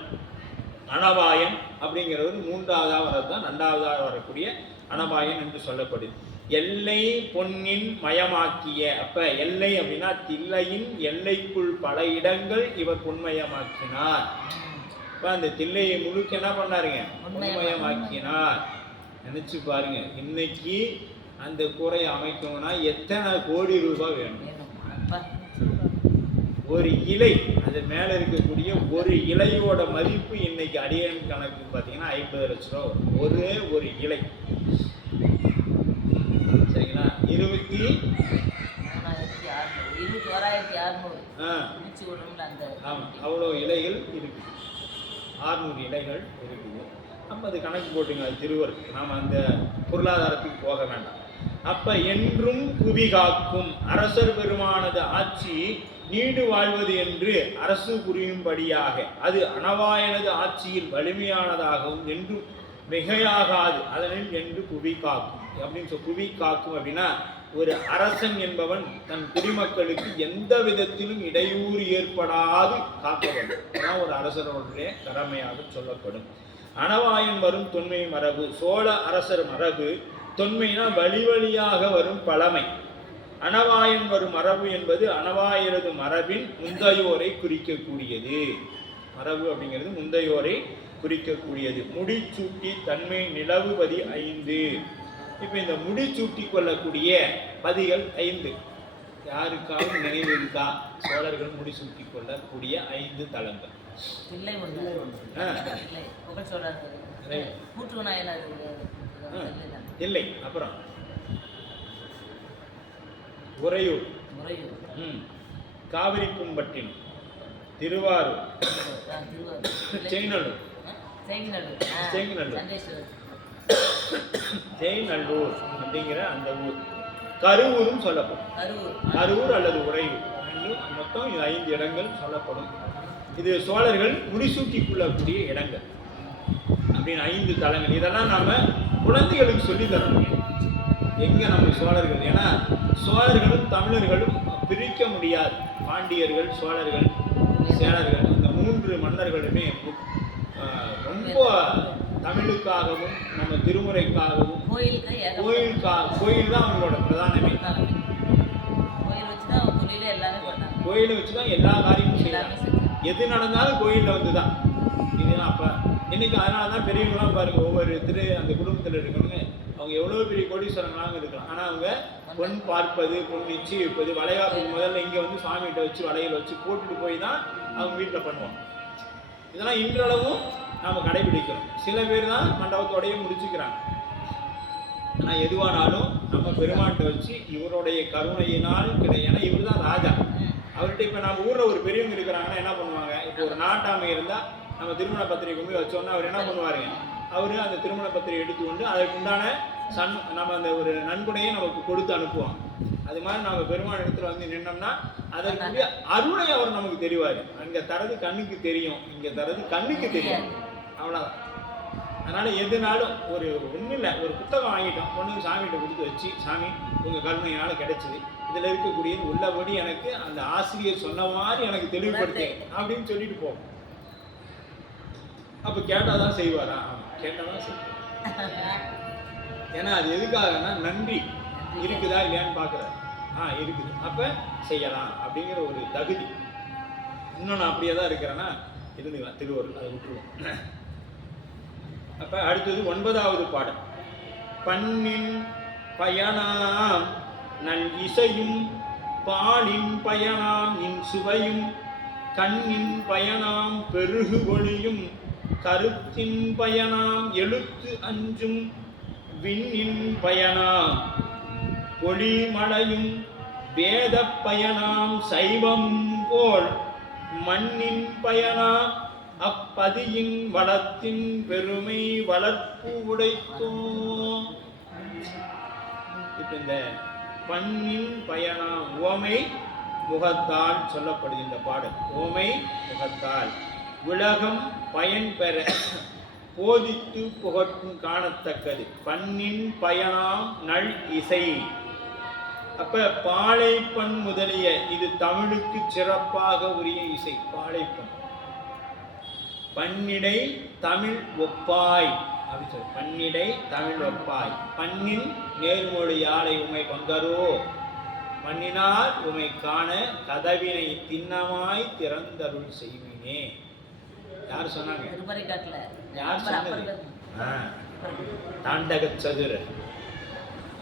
அனபாயன் அப்படிங்கிறது மூன்றாவதாக வரதான், ரெண்டாவதாக வரக்கூடிய அனபாயன் என்று சொல்லப்படுது. எல்லை பொன்னின் மயமாக்கிய, அப்ப எல்லை அப்படின்னா தில்லையின் எல்லைக்குள் பல இடங்கள் இவர் பொன்மயமாக்கினார். அந்த தில்லையை முழுக்க என்ன பண்ணாருங்க? பொன்மயமாக்கினார். நினைச்சு பாருங்க, இன்னைக்கு அந்த கூரையை அமைக்கணும்னா எத்தனை கோடி ரூபாய் வேணும்? ஒரு இலை, அது மேல இருக்கக்கூடிய ஒரு இலையோட மதிப்பு இன்னைக்கு அடியன் கணக்கு பார்த்தீங்கன்னா 50 லட்சம் ரூபா. ஒரே ஒரு இலை, சரிங்களா? 21,600. ஆமா, அவ்வளோ இலைகள் இருக்குது, 600 இலைகள் இருக்குது. நம்ம அது கணக்கு போட்டுங்க, அது திருவருக்கு. நாம் அந்த பொருளாதாரத்துக்கு போக வேண்டாம். அப்ப என்றும் புவி காக்கும் அரசர் பெருமானது ஆட்சி நீடு வாழ்வது என்று அரசு புரியும்படியாக அது அனபாயனது ஆட்சியில் வலிமையானதாகவும் என்றும் மிகையாகாது அதனில் என்று புவி காக்கும் அப்படின்னு புவி காக்கும் அப்படின்னா, ஒரு அரசன் என்பவன் தன் குடிமக்களுக்கு எந்த விதத்திலும் இடையூறு ஏற்படாது காக்க வேண்டும். அதான் ஒரு அரசனுடைய கடமையாக சொல்லப்படும். அனபாயன் வரும் தொன்மை மரபு. சோழ அரசர் மரபு தொன்மைனா வழி வழியாக வரும் பழமை. அனபாயன் வரும் மரபு என்பது அனபாயரது மரபின் முந்தையோரை குறிக்கக்கூடியது. மரபு அப்படிங்கிறது முந்தையோரை குறிக்கக்கூடியது. முடிச்சூட்டி தன்மை நிலவுபதி 5. இப்ப இந்த முடிச்சூட்டி கொள்ளக்கூடிய பதிகள் 5 யாருக்காவது நினைவு இருக்கா? சோழர்கள் முடிசூட்டி கொள்ளக்கூடிய 5 தலங்கள். இல்லை, அப்புறம் உறையூர், காவிரிப்பூம்பட்டினம், திருவாரூர், செங்கநல்லூர் அப்படிங்கிற அந்த ஊர். கருவூரும் சொல்லப்படும். கருவூர் அல்லது உறையூர் மொத்தம் 5 இடங்கள் சொல்லப்படும். இது சோழர்கள் முடிசூட்டி கொள்ளக்கூடிய இடங்கள் அப்படின்னு 5 தலங்கள். இதெல்லாம் நாம குழந்தைகளுக்கு சொல்லி தரணும். எங்க நம்ம சோழர்கள், ஏன்னா சோழர்களும் தமிழர்களும் பிரிக்க முடியாது. பாண்டியர்கள், சோழர்கள், சேரர்கள், இந்த 3 மன்னர்களுமே ரொம்ப தமிழுக்காகவும் நம்ம திருமுறைக்காகவும் கோயில் தான் அவங்களோட பிரதானமே. கோயிலை வச்சுதான் எல்லா காரியமும் செய்யறாங்க. எது நடந்தாலும் கோயிலில் வந்து தான். இதுதான் அப்ப இன்னைக்கு அதனால தான் பெரியவங்களாம் பாருங்க, ஒவ்வொரு அந்த குடும்பத்தில் இருக்கவங்க அவங்க எவ்வளோ பெரிய கோடீஸ்வரங்களாக இருக்கலாம். ஆனால் அவங்க பொன் பார்ப்பது, பொன் நிச்சு வைப்பது, வளைகாப்பு முதல்ல இங்கே வந்து சாமிகிட்ட வச்சு வளையல் வச்சு போட்டுட்டு போய் தான் அவங்க வீட்டில் பண்ணுவாங்க. இதெல்லாம் இன்றளவும் நாம் கடைபிடிக்கிறோம். சில பேர் தான் மண்டபத்தோடையே முடிச்சுக்கிறாங்க. ஆனால் எதுவானாலும் நம்ம பெருமாட்டை வச்சு இவருடைய கருணையினால் ஏன்னா இவர் தான் ராஜா. அவர்கிட்ட இப்போ நம்ம ஊரில் ஒரு பெரியவங்க இருக்கிறாங்கன்னா என்ன பண்ணுவாங்க? இப்போ ஒரு நாட்டாமை இருந்தால் நம்ம திருமண பத்திரிகை கொண்டு வச்சோன்னா அவர் என்ன பண்ணுவாருங்க? அவரு அந்த திருமண பத்திரிகை எடுத்து கொண்டு அதற்கு உண்டான நம்ம அந்த ஒரு நன்கொடையை நமக்கு கொடுத்து அனுப்புவாங்க. அது மாதிரி நம்ம பெருமாள் இடத்துல வந்து நின்னோம்னா அதற்குரிய அருளை அவர் நமக்கு தெரிவார். அங்கே தரது கண்ணுக்கு தெரியும், இங்கே தரது கண்ணுக்கு தெரியும், அவ்வளோதான். அதனால எதுனாலும் ஒரு ஒன்றும் இல்லை, ஒரு புத்தகம் வாங்கிட்டோம், பொண்ணுக்கு சாமிகிட்ட கொடுத்து வச்சு, சாமி உங்கள் கருணையினால கிடைச்சிது, இதில் இருக்கக்கூடியது உள்ளபடி எனக்கு அந்த ஆசிரியர் சொன்ன மாதிரி எனக்கு தெளிவுபடுத்தி அப்படின்னு சொல்லிட்டு போவோம். அப்போ கேட்டால் தான் செய்வாரா? ஆமாம், கேட்டால் தான் செய்வார். ஏன்னா அது எதுக்காகனா நன்றி இருக்குதா இல்லையான்னு பார்க்குறாரு. இருக்குது, அப்போ செய்யலாம் அப்படிங்கிற ஒரு தகுதி. இன்னும் நான் அப்படியே தான் இருக்கிறேன்னா இருந்துக்கலாம், திருவருள் அதை விட்டுருவோம். அப்போ அடுத்தது 9வது பாடல். பண்ணின் பயனாம் நல் இசையும் பாலின் பயனாம் நின் சுவையும் கண்ணின் பயனாம் பெருகு ஒளியும் கருத்தின் பயனாம் எழுத்து அஞ்சும் விண்ணின் பயனாம் பொழிமழையும் வேத பயனாம் சைவம் போல் மண்ணின் பயனாம் அப்பதியின் வளத்தின் பெருமை வளர்ப்பு உடைத்தோ. இப்ப இந்த பண்ணின் பயனாம் உவமை முகத்தால் சொல்லப்படுது இந்த பாடல். உவமை முகத்தால் உலகம் பயன் பெற போதித்து புகட்டும் காணத்தக்கது பண்ணின் பயனாம் நல் இசை. அப்ப பாலைப்பண் முதலிய இது தமிழுக்கு சிறப்பாக உரிய இசை. பாலைப்பண் பன்னிடை தமிழ் ஒப்பாய் அப்படி சொல்லு. பன்னிடை தமிழ் ஒப்பாய் பண்ணின் நேர்மொழி யாழை உமை பங்கரோ மண்ணினால் உமை காண கதவினை திண்ணமாய் திறந்தருள் செய்வினே. யார் சொன்னாங்க? யார் சொன்னது? தாண்டக சதுர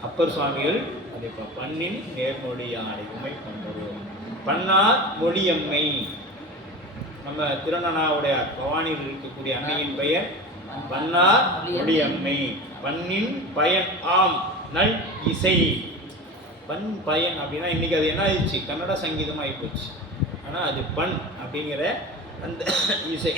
அப்பர் சுவாமிகள். அதே பண்ணின் நேர்மொழி யாழை உமை பங்கரோ. பன்னார் மொழியம்மை நம்ம திருநனாவுடைய பவானியில் இருக்கக்கூடிய அன்னையின் பெயர் பன்னார் மொழியம்மை. பண்ணின் பயன் ஆம் நல் இசை. பண் பயன் அப்படின்னா இன்னைக்கு அது என்ன ஆயிடுச்சு? கன்னட சங்கீதம் ஆகி போச்சு. ஆனால் அது பண் அப்படிங்கிற அந்த இசை.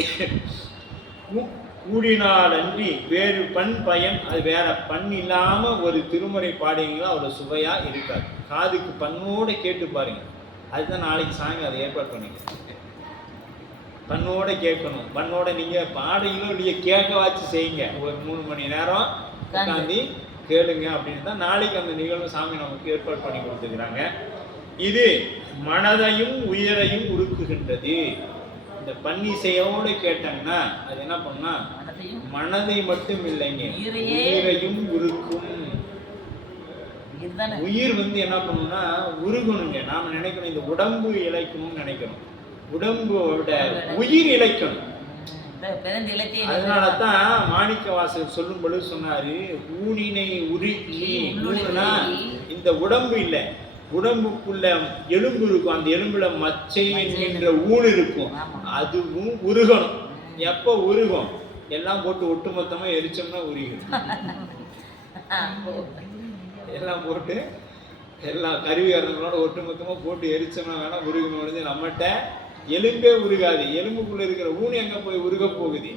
கூடினால் அன்றி வேறு பண் பயன் அது வேற பண் இல்லாமல் ஒரு திருமுறை பாடுங்களா அவ்வளோ சுவையாக இருக்காது. காதுக்கு பண்ணோடு கேட்டு பாருங்க. அதுதான் நாளைக்கு சாயங்காலம் அதை ஏற்பாடு பண்ணிங்க. பண்ணோட கேட்கணும். பண்ணோட நீங்கள் பாடுங்களோ இல்லையே கேட்க வச்சு செய்யுங்க. ஒரு 3 மணி நேரம் உட்காந்து கேளுங்க அப்படின்னு தான் நாளைக்கு அந்த நிகழ்வு சாமி நமக்கு ஏற்பாடு பண்ணி கொடுத்துக்கிறாங்க. இது மனதையும் உயிரையும் உருக்குகின்றது. இந்த பன்னிசையோடு கேட்டாங்கன்னா அது என்ன பண்ணா மனதை மட்டும் இல்லைங்க உயிரையும் உருக்கும். உயிர் என்ன பண்ணும்னா உருகணுங்க. நாம நினைக்கணும் இந்த உடம்பு இழைக்கணும்னு நினைக்கணும். உடம்போட உயிர் இழைக்கணும். அதனாலதான் மாணிக்க வாசகர் சொல்லும் பொழுது சொன்னாரு ஊனினை உருக்கி. ஊனா இந்த உடம்பு இல்லை, உடம்புக்குள்ள எலும்பு இருக்கும். அந்த எலும்புல மச்சை என்கின்ற ஊன் இருக்கும். அதுவும் உருகணும். எப்ப உருகும்? எல்லாம் போட்டு ஒட்டுமொத்தமா எரிச்சோம்னா உருகும். எல்லாம் போட்டு எல்லாம் கருவிகாரங்களோட ஒட்டுமொத்தமா போட்டு எரிச்சோம்னா வேணா உருகணும். நம்மகிட்ட எலும்பே உருகாது. எலும்புக்குள்ள இருக்கிற ஊன் எங்க போய் உருக போகுது?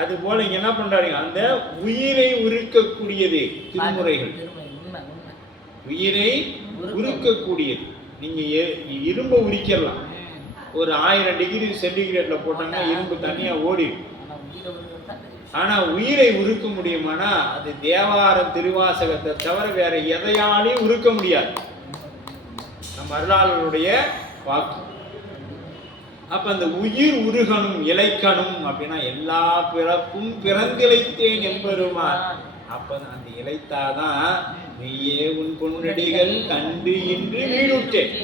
அது போல இங்க என்ன பண்றாங்க? அந்த உயிரை உருக்கக்கூடியது திருமுறைகள். உயிரை உருக்கக்கூடியது. நீங்க இரும்பை உரிக்கலாம். ஒரு 1000 டிகிரி சென்டிகிரேட்ல போட்டாங்கன்னா இரும்பு தனியா ஓடிடும். ஆனா உயிரை உருக்க முடியுமானா அது தேவாரம் திருவாசகத்தை தவிர வேற எதையாலையும் உருக்க முடியாது. நம்ம அருளாளருடைய வாக்கு. அப்ப அந்த உயிர் உருகணும் இழைக்கணும் அப்படின்னா எல்லா பிறப்பும் பிறந்திழைத்தேன் என்பருமான். அப்பதான் அந்த இழைத்தாதான் நீயே உன் பொன்னடிகள் கண்டு இன்று வீடுட்டேன்.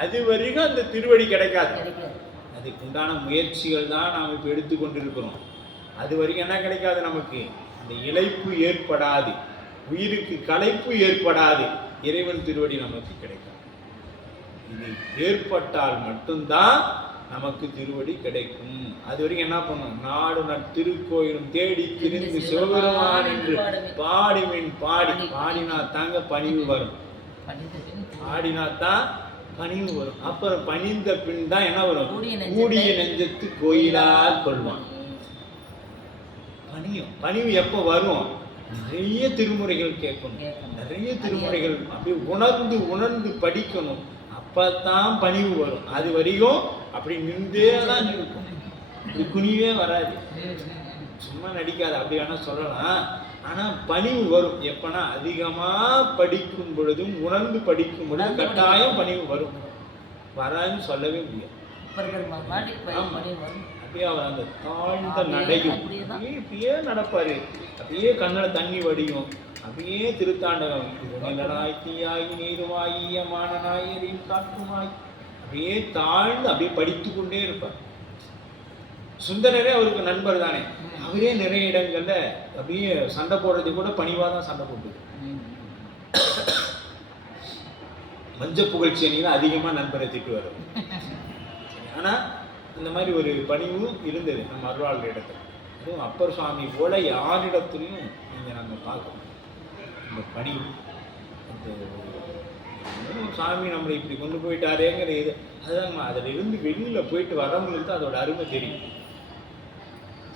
அது வரைக்கும் அந்த திருவடி கிடைக்காது. அதுக்கு உண்டான முயற்சிகள் தான் நாம் இப்ப எடுத்துக்கொண்டிருக்கிறோம். அது வரைக்கும் என்ன கிடைக்காது? நமக்கு இந்த இழைப்பு ஏற்படாது, உயிருக்கு களைப்பு ஏற்படாது. இறைவன் திருவடி நமக்கு கிடைக்காது. இது ஏற்பட்டால் மட்டும்தான் நமக்கு திருவடி கிடைக்கும். அது வரைக்கும் என்ன பண்ணும்? நாடு திருக்கோயிலும் தேடி திரிந்து சிவபெருமான் என்று பாடிமின் பாடி. பாடினா தாங்க பணிவு வரும். பாடினா தான் பணிவு வரும். அப்புறம் பணிந்த பின் தான் என்ன வரும்? கூடிய நெஞ்சத்து கோயிலால் கொள்வான். பணியும். பணிவு எப்போ வரும்? நிறைய திருமுறைகள் கேட்கணும், நிறைய திருமுறைகள் அப்படியே உணர்ந்து உணர்ந்து படிக்கணும். அப்பதான் பணிவு வரும். அது வரையும் அப்படி நின்றே தான் இருக்கும். இது குனிவே வராது. சும்மா நடிக்காது அப்படி வேணா சொல்லலாம். ஆனா பணிவு வரும் எப்பனா அதிகமா படிக்கும் பொழுதும் உணர்ந்து படிக்கும் பொழுது கட்டாயம் பணிவு வரும். வராதுன்னு சொல்லவே முடியாது. அப்படியே அவர் அந்த தாழ்ந்த நடையும் அப்படியே நடப்பாரு, அப்படியே கண்ணில் தண்ணி வடியும், அப்படியே திருத்தாண்டகம் நிலனாய் தீயாகி நீருவாகிய மானனாய் எரியும் காற்றுமாய் அப்படியே தாழ்ந்து அப்படியே படித்து கொண்டே இருப்பார். சுந்தரரே அவருக்கு நண்பர் தானே, அவரே நிறைய இடங்கள்ல அப்படியே சண்டை போடுறது கூட பணிவாக தான் சண்டை போட்டு. மஞ்ச புகழ்ச்சி அணியில் அதிகமாக நண்பரை திட்டுவார். ஆனால் இந்த மாதிரி ஒரு பணிவும் இருந்தது நம்ம அருளாளர் இடத்துல. அதுவும் அப்பர் சுவாமி போல யாரிடத்துலையும் நீங்கள் நம்ம பார்க்கணும் இந்த பணிவு. சாமி நம்மளை இப்படி கொண்டு போயிட்டாரேங்கிற இது அதுதான். அதில் இருந்து வெளியில் போயிட்டு வரவங்களுக்கு தான் அதோட அருமை தெரியும்.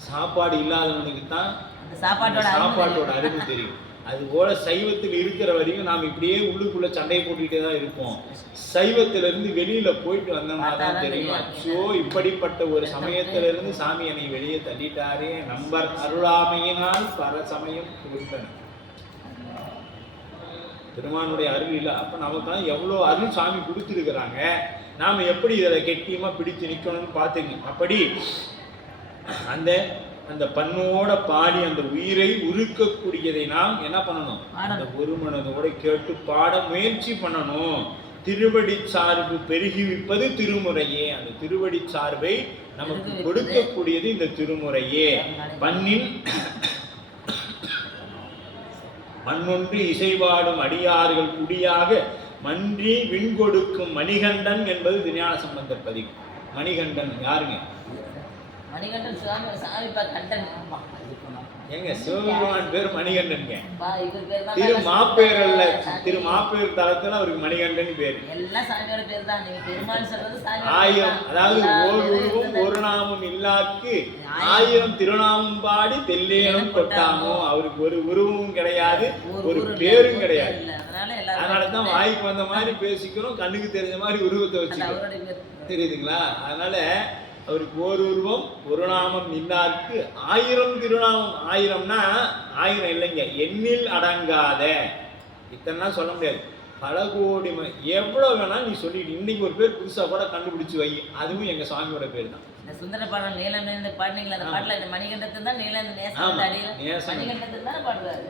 சாப்பாடு இல்லாதவனுக்கு தான் சாப்பாட்டோட அருமை தெரியும். அதுபோல சைவத்தில் இருக்கிற வரைக்கும் நாம் இப்படியே உள்ளுக்குள்ள சண்டை போட்டுக்கிட்டே தான் இருப்போம். சைவத்திலிருந்து வெளியில போயிட்டு வந்தோம்னா தான் தெரியும், அச்சோ இப்படிப்பட்ட ஒரு சமயத்திலிருந்து சாமி என்னை வெளியே தள்ளிட்டாரே, நம்பர் அருளாமையினால் பர சமயம் கொடுத்தன. பெருமானுடைய அருள் இல்லை. அப்போ நமக்கெல்லாம் எவ்வளோ அருள் சாமி கொடுத்துருக்குறாங்க, நாம் எப்படி இதில் கெட்டியமாக பிடிச்சு நிற்கணும்னு பார்த்துங்க. அப்படி அந்த அந்த பண்ணோட பாடி அந்த உயிரை உருக்கக்கூடியதை நாம் என்ன பண்ணணும், அந்த ஒரு மனதோட கேட்டு பாட முயற்சி பண்ணணும். திருவடி சார்பு பெருகிவிப்பது திருமுறையே. அந்த திருவடி சார்பை நமக்கு கொடுக்கக்கூடியது இந்த திருமுறையே. பண்ணின் மண்ணொன்று இசைவாடும் அடியார்கள் குடியாக மன்றி விண்கொடுக்கும் மணிகண்டன் என்பது திருஞான சம்பந்தர் பதிவு. மணிகண்டன் யாருங்க? மணிகண்டன் சாமி கண்டன். எங்க சிவபெருமான் பேர் மணிகண்டன்ங்க. திருமாப்பேரல்ல திருமாப்பேர் தலத்துல அவருக்கு மணிகண்டன் பேர். எல்லாம் சாமியோட பேர் தான். நீங்க பெருமாள் சொல்றது சாமி. ஆயிரம், அதாவது ஒரு உருவம் ஒரு நாமம் இல்லாக்கு 1000 திருநாமம் பாடி தெல்லேனும் கொட்டாமோ. அவருக்கு ஒரு உருவமும் கிடையாது, ஒரு பேரும் கிடையாது. அதனாலதான் வாய்க்கு வந்த மாதிரி பேசிக்கிறோம், கண்ணுக்கு தெரிஞ்ச மாதிரி உருவத்தை வச்சுக்கிறோம். தெரியுதுங்களா? அதனால அவருக்கு ஒரு உருவம் ஒரு நாமம் இன்னாருக்கு 1000 திருநாமம். 1000னா 1000 இல்லைங்க, எண்ணில் அடங்காத. இத்தனை சொல்ல முடியாது, பல கோடி எவ்வளோ வேணா நீ சொல்லிட்டு இன்னைக்கு ஒரு பேர் புதுசாக கூட கண்டுபிடிச்சு வை, அதுவும் எங்கள் சுவாமியோட பேர் தான். இந்த சுந்தர பாடல் நீலம் இந்த பாடுனீங்களா? அந்த பாட்டில் இந்த மணிகண்டத்தை தான் நீலம் நேசம் மணிகண்டத்தை தான் பாடுவார்.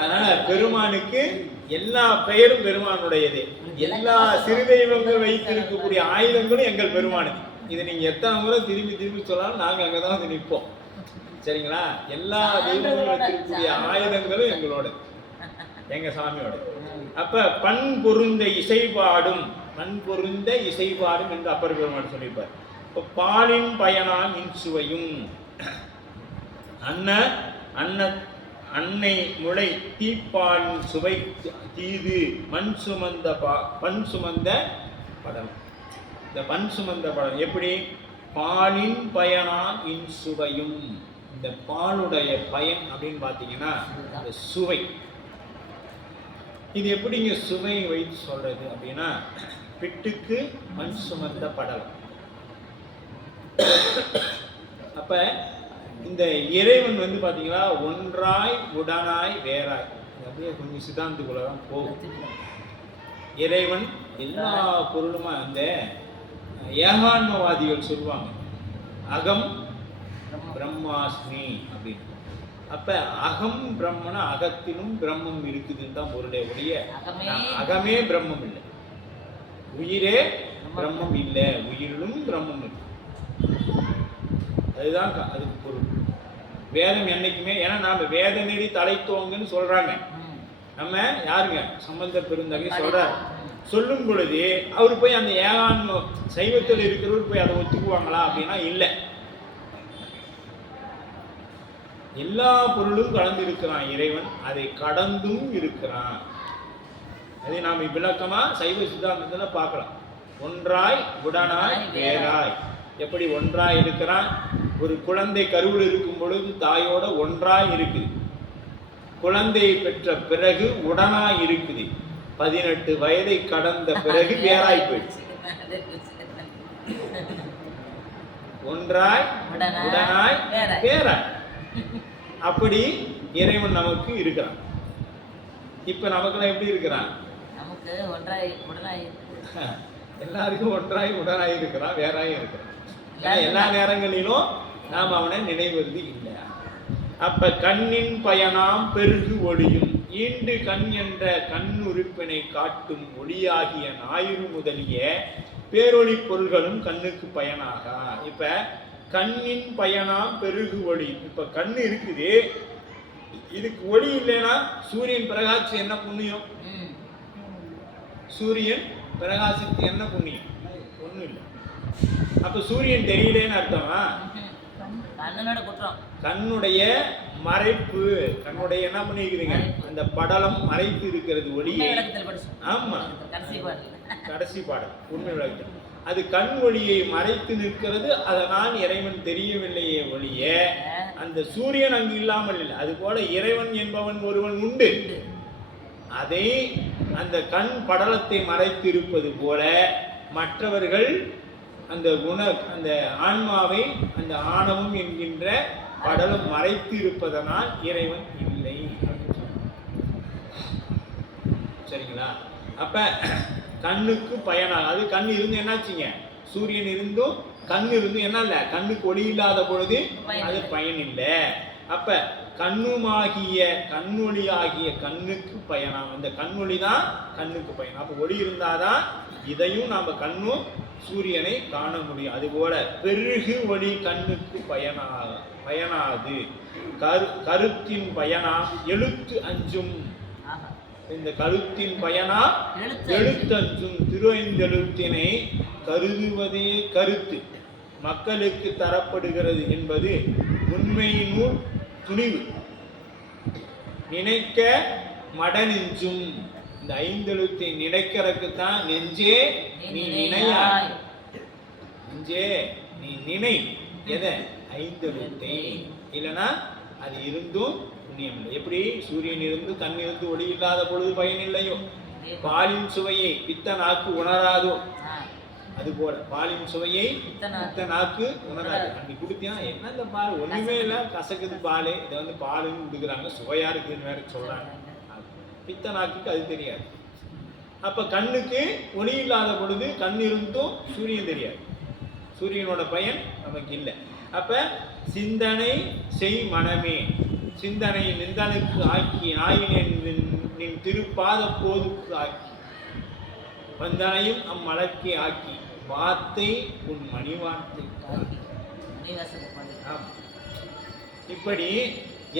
அதனால பெருமானுக்கு எல்லா பெயரும் பெருமானுடையது. எல்லா சிறு தெய்வங்கள் வைத்திருக்கக்கூடிய ஆயுதங்களும் எங்கள் பெருமானுக்கு. இதை நீங்க எத்தனை முறை திரும்பி திரும்பி சொன்னாலும் நாங்க அங்கதான் வந்து நிற்போம். சரிங்களா? எல்லா தெய்வங்களும் வைத்திருக்கக்கூடிய ஆயுதங்களும் எங்களோட, எங்க சாமியோட. அப்ப பண் பொருந்த இசைபாடும், பண் பொருந்த இசைபாடும் என்று அப்பர் பெருமான் சொல்லியிருப்பார். இப்போ பாலின் பயனாம் இன்சுவையும் அன்னை முளை தீப்பாலின் சுவை தீது மண் சுமந்த பண் சுமந்த படம். இந்த பண் சுமந்த படம் எப்படி? பாலின் பயனாம் இன்சுவையும். இந்த பாலுடைய பயன் அப்படின்னு பார்த்தீங்கன்னா இந்த சுவை. இது எப்படிங்க சுவை வைத்து சொல்றது அப்படின்னா, பிட்டுக்கு மண் சுமந்த படலம். அப்ப இந்த இறைவன் வந்து பாத்தீங்களா, ஒன்றாய் உடனாய் வேறாய். அப்படியே கொஞ்சம் சித்தாந்தத்துக்குள்ள தான் போகும். இறைவன் எல்லா பொருளுமா அந்த ஏகான்மவாதிகள் சொல்லுவாங்க, அகம் பிரம்மாஸ்மி அப்படின்னு. அப்ப அகம் பிரம்மனா அகத்திலும் பிரம்மம் இருக்குதுன்னு தான் பொருளே ஒழிய அகமே பிரம்மம் இல்லை, உயிரே பிரம்மம் இல்லை, உயிரிலும் பிரம்மம் இருக்கு. அதுதான் அதுக்கு பொருள். வேதம் என்னைக்குமே, ஏன்னா நாம வேத நெறி தலைத்தோங்கன்னு சொல்றாங்க. நம்ம யாருங்க? சம்பந்தர் பெருந்தகை சொல்றாரு. சொல்லும் பொழுது அவர் போய் அந்த ஏகான்ம சைவத்தில் இருக்கிறவர் போய் அதை ஒத்துக்குவாங்களா அப்படின்னா இல்லை. எல்லா பொருளும் கலந்து இருக்கிறான் இறைவன், அதை கடந்தும் இருக்கிறான். அதை நாம் விளக்கமா சைவ சித்தாந்தத்துல பார்க்கலாம். ஒன்றாய் உடனாய் வேறாய். எப்படி ஒன்றாய் இருக்கிறான்? ஒரு குழந்தை கருவில் இருக்கும் பொழுது தாயோட ஒன்றாய் இருக்குது, குழந்தையை பெற்ற பிறகு உடனாய் இருக்குது, 18 வயதை கடந்த பிறகு வேறாய் போயிடுச்சு. ஒன்றாய் உடனாய் வேறாய். அப்படி இறைவன் நமக்கு இருக்கிறான். இப்ப நமக்குலாம் எப்படி இருக்கிறான்? நமக்கு ஒன்றாய் உடனாய், எல்லாருக்கும் ஒன்றாய் உடனாய் இருக்கிறான், வேறாய் இருக்கிறான். எல்லா நேரங்களிலும் நாம் அவனை நினைவது இல்லை. அப்ப கண்ணின் பயனாம் பெருகு ஒளியும் ஈண்டு கண் என்ற கண் உறுப்பினை காட்டும் ஒளியாகிய ஞாயிறு முதலிய பேரொளி பொருள்களும் கண்ணுக்கு பயனாக. இப்ப கண்ணின் பயனாம் பெருகு ஒளி. இப்ப கண்ணு இருக்குது, இதுக்கு ஒளி இல்லைன்னா சூரியன் பிரகாசி என்ன புண்ணியம்? சூரியன் பிரகாசித்து என்ன புண்ணியம்? ஒண்ணும் இல்லை. அப்ப சூரியன் தெரியலேன்னு அர்த்தமா? கண்ணுடைய மறைப்பு, கண்ணுடைய என்ன பண்ணிக்கிறீங்க, அந்த படலம் மறைத்து இருக்கிறது ஒளியை. ஆமா, கடைசி பாடல் உண்மை விளக்கத்தில் அது கண் ஒளியை மறைத்து நிற்கிறது. அதனால் இறைவன் தெரியவில்லையே ஒளிய அந்த சூரியன் அங்கு இல்லாமல் இல்லை. அது போல இறைவன் என்பவன் ஒருவன் உண்டு. அதை அந்த கண் படலத்தை மறைத்து இருப்பது போல மற்றவர்கள் அந்த அந்த ஆன்மாவை அந்த ஆணவம் என்கின்ற படலம் மறைத்து இருப்பதனால் இறைவன் இல்லை. சரிங்களா? அப்ப கண்ணுக்கு பயனாக, அது கண் இருந்து என்னாச்சுங்க, சூரியன் இருந்தும் கண் இருந்து என்ன இல்லை, கண்ணுக்கு ஒளி இல்லாத பொழுது அது பயன் இல்லை. அப்ப கண்ணுமாகிய கண்ணொளி ஆகிய கண்ணுக்கு பயனாம். அந்த கண்ணொளி தான் கண்ணுக்கு பயன். அப்ப ஒளி இருந்தாதான் இதையும் நாம கண்ணும் சூரியனை காண முடியும். அதுபோல பெருகு ஒளி கண்ணுக்கு பயனாது. கருத்தின் பயனா எழுத்து அஞ்சும். இந்த கருத்தின் பயனா எழுத்தஞ்சும். திருஐந்தெழுத்தினை கருதுவதே கருத்து மக்களுக்கு தரப்படுகிறது என்பது உண்மையினுள் துணிவு. நினைக்க மடநெஞ்சும். இந்த ஐந்தெழுத்தை நினைக்கிறதுக்கு தான் நெஞ்சே நீ நினையாய். நெஞ்சே நீ நினை எதை? ஐந்தெழுத்தை. இல்லைன்னா அது இருந்தும் புண்ணியம் இல்லை. எப்படி சூரியன் இருந்து கண் இருந்து ஒளி இல்லாத பொழுது பயன் இல்லையோ, பாலின் சுவையை பித்த நாக்கு உணராதோ, அது போல பாலின் சுவையை பித்த நாக்கு உணராது. அப்படி குடித்தியா என்ன இந்த பால் ஒண்ணுமே இல்லை, கசக்குது பால், இதை வந்து பாலுன்னு கொடுக்குறாங்க, சுவையா இருக்குன்னு வேற சொல்றாங்க. பித்த நாக்குக்கு அது தெரியாது. அப்ப கண்ணுக்கு ஒளி இல்லாத பொழுது கண் இருந்தும் சூரியன் தெரியாது. சூரியனோட பயன் நமக்கு இல்லை. அப்ப சிந்தனை செய் மனமே. சிந்தனை நிந்தனுக்கு ஆக்கி நாயினின் திருப்பாத போதுக்கு ஆக்கி வந்தனையும் அம்மலக்கே ஆக்கி வார்த்தை உன் மணி வார்த்தை. இப்படி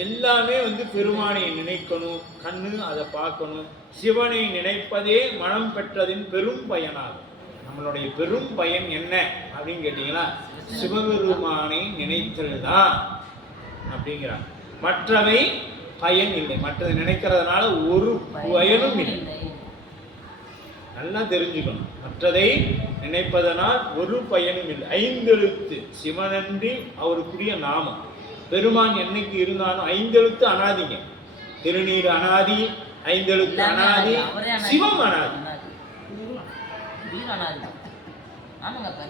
எல்லாமே வந்து பெருமானை நினைக்கணும், கண்ணு அதை பார்க்கணும். சிவனை நினைப்பதே மனம் பெற்றதின் பெரும் பயனாகும். நம்மளுடைய பெரும் பயன் என்ன அப்படின்னு கேட்டீங்கன்னா சிவபெருமானை நினைத்தல் தான் அப்படிங்கிறாங்க. மற்றவை பயன் இல்லை. மற்றதை நினைக்கிறதுனால ஒரு பயனும் இல்லை. நல்லா தெரிஞ்சுக்கணும். மற்றதை நினைப்பதனால் ஒரு பயனும் இல்லை. ஐந்தெழுத்து சிவனன்றி அவருக்குரிய நாமம். பெருமான் என்னைக்கு இருந்தாலும் ஐந்தெழுத்து அனாதிங்க. திருநீர் அனாதி, ஐந்தெழுத்து அனாதி, சிவம் அனாதி,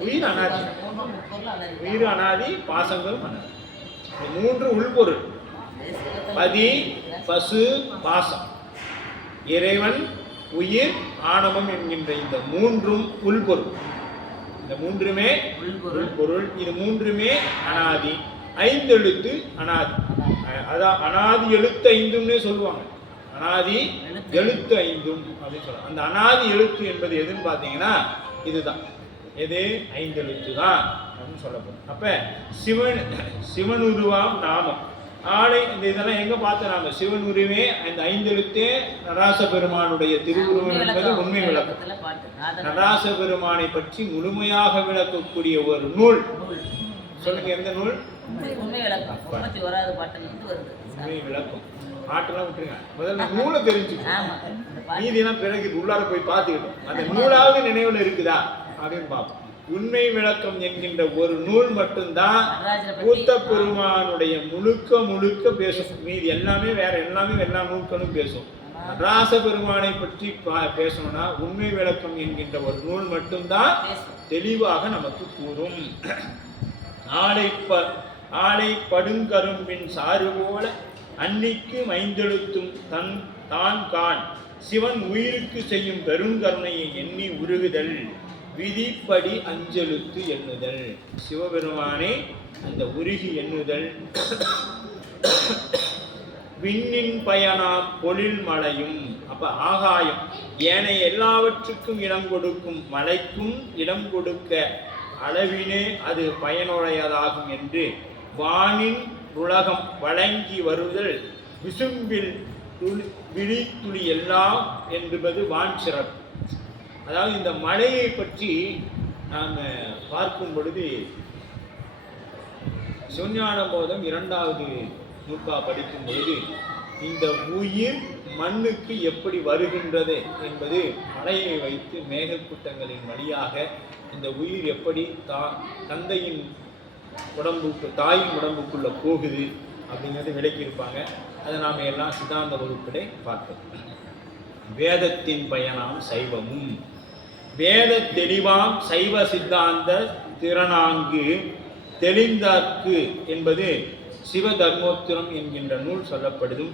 உயிர் அனாதி. உயிர் அனாதி, பாசங்களும் அனாதி. மூன்று உள்பொருள்: பதி, பசு, பாசம். இறைவன், உயிர், ஆணவம் என்கின்ற இந்த மூன்றும் உள்பொருள். இந்த மூன்றுமே உள்பொருள். இது மூன்றுமே அனாதி. ஐந்தெழுத்து அனாதி. அதான் அனாதி எழுத்து ஐந்தும்னே சொல்லுவாங்க. அனாதி எழுத்து ஐந்தும் அப்படின்னு சொல்லுவாங்க. அந்த அனாதி எழுத்து என்பது எதுன்னு பார்த்தீங்கன்னா இதுதான். எது? ஐந்தெழுத்து தான் அப்படின்னு சொல்லப்படும். அப்ப சிவன் உருவாம் நாமம் ஆடை. இந்த இதெல்லாம் எங்க பார்த்து நாம சிவன் உருவே அந்த ஐந்தெழுத்தே நடராச பெருமானுடைய திருவுருவம் என்பது உண்மை விளக்கம். நடராச பெருமானை பற்றி முழுமையாக விளக்கக்கூடிய ஒரு நூல் சொல்லுங்க. எந்த நூல்? உண்மை விளக்கம். பாட்டெல்லாம் விட்டுருங்க, முதல்ல நூலை தெரிஞ்சுக்கணும். மீதியெல்லாம் பிறகு உள்ளார போய் பார்த்துக்கிட்டோம். அந்த நூலாவது நினைவுல இருக்குதா அப்படின்னு பார்ப்போம். உண்மை விளக்கம் என்கின்ற ஒரு நூல் மட்டும்தான் கூத்த பெருமானுடைய முழுக்க பேசும். மீதி எல்லாமே வேற எல்லாமே எல்லா நூல்களும் பேசும். நடராச பெருமானை பற்றி பேசணும்னா உண்மை விளக்கம் என்கின்ற ஒரு நூல் மட்டும்தான் தெளிவாக நமக்கு கூறும். ஆடை படுங்கரும்பின் சாறு போல அன்னிக்கு மைந்தெழுத்தும் தான் கான் சிவன் உயிருக்கு செய்யும் பெருங்கருணையை எண்ணி உருகுதல். விதிப்படி அஞ்செழுத்து எண்ணுதல். சிவபெருமானை அந்த உருகி எண்ணுதல். விண்ணின் பயனாம் பொழில் மலையும், அப்ப ஆகாயம் ஏனைய எல்லாவற்றுக்கும் இடம் கொடுக்கும் மலைக்கும் இடம் கொடுக்க அளவினே அது பயனுடையதாகும் என்று வானின் உலகம் வழங்கி வருதல் விசும்பில் விழித்துளி எல்லாம் என்பது வான் சிறப்பு. அதாவது இந்த மலையை பற்றி நாம் பார்க்கும் பொழுது சிவஞான போதம் 2வது நூற்பா படிக்கும் பொழுது இந்த உயிர் மண்ணுக்கு எப்படி வருகின்றது என்பது மலையை வைத்து மேகக்கூட்டங்களின் வழியாக இந்த உயிர் எப்படி தந்தையின் உடம்புக்கு தாயின் உடம்புக்குள்ள போகுது அப்படிங்கிறது விளக்கியிருப்பாங்க. அதை நாம் எல்லாம் சித்தாந்த வகுப்பிலே பார்த்தோம். வேதத்தின் பயனாம் சைவமும், வேத தெளிவாம் சைவ சித்தாந்த திறனாங்கு தெளிந்தார்க்கு என்பது சிவ தர்மோத்திரம் என்கின்ற நூல் சொல்லப்படுதும்.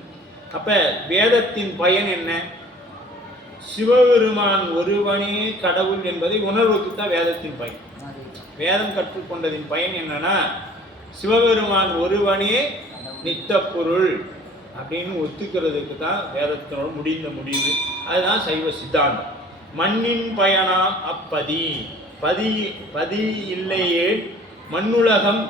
அப்ப வேதத்தின் பயன் என்ன? சிவபெருமான் ஒருவனே கடவுள் என்பதை உணர்வுக்கு தான் வேதத்தின் பயன். வேதம் கற்றுக்கொண்டதின் பயன் என்னன்னா, சிவபெருமான் ஒருவனே நித்த பொருள் அப்படின்னு ஒத்துக்கிறதுக்கு தான் வேதத்தினோட முடிந்த முடிவு. அதுதான் சைவ சித்தாந்தம். மண்ணின் பயனாம் அப்பதி, பதி இல்லையே மண்ணுலகம்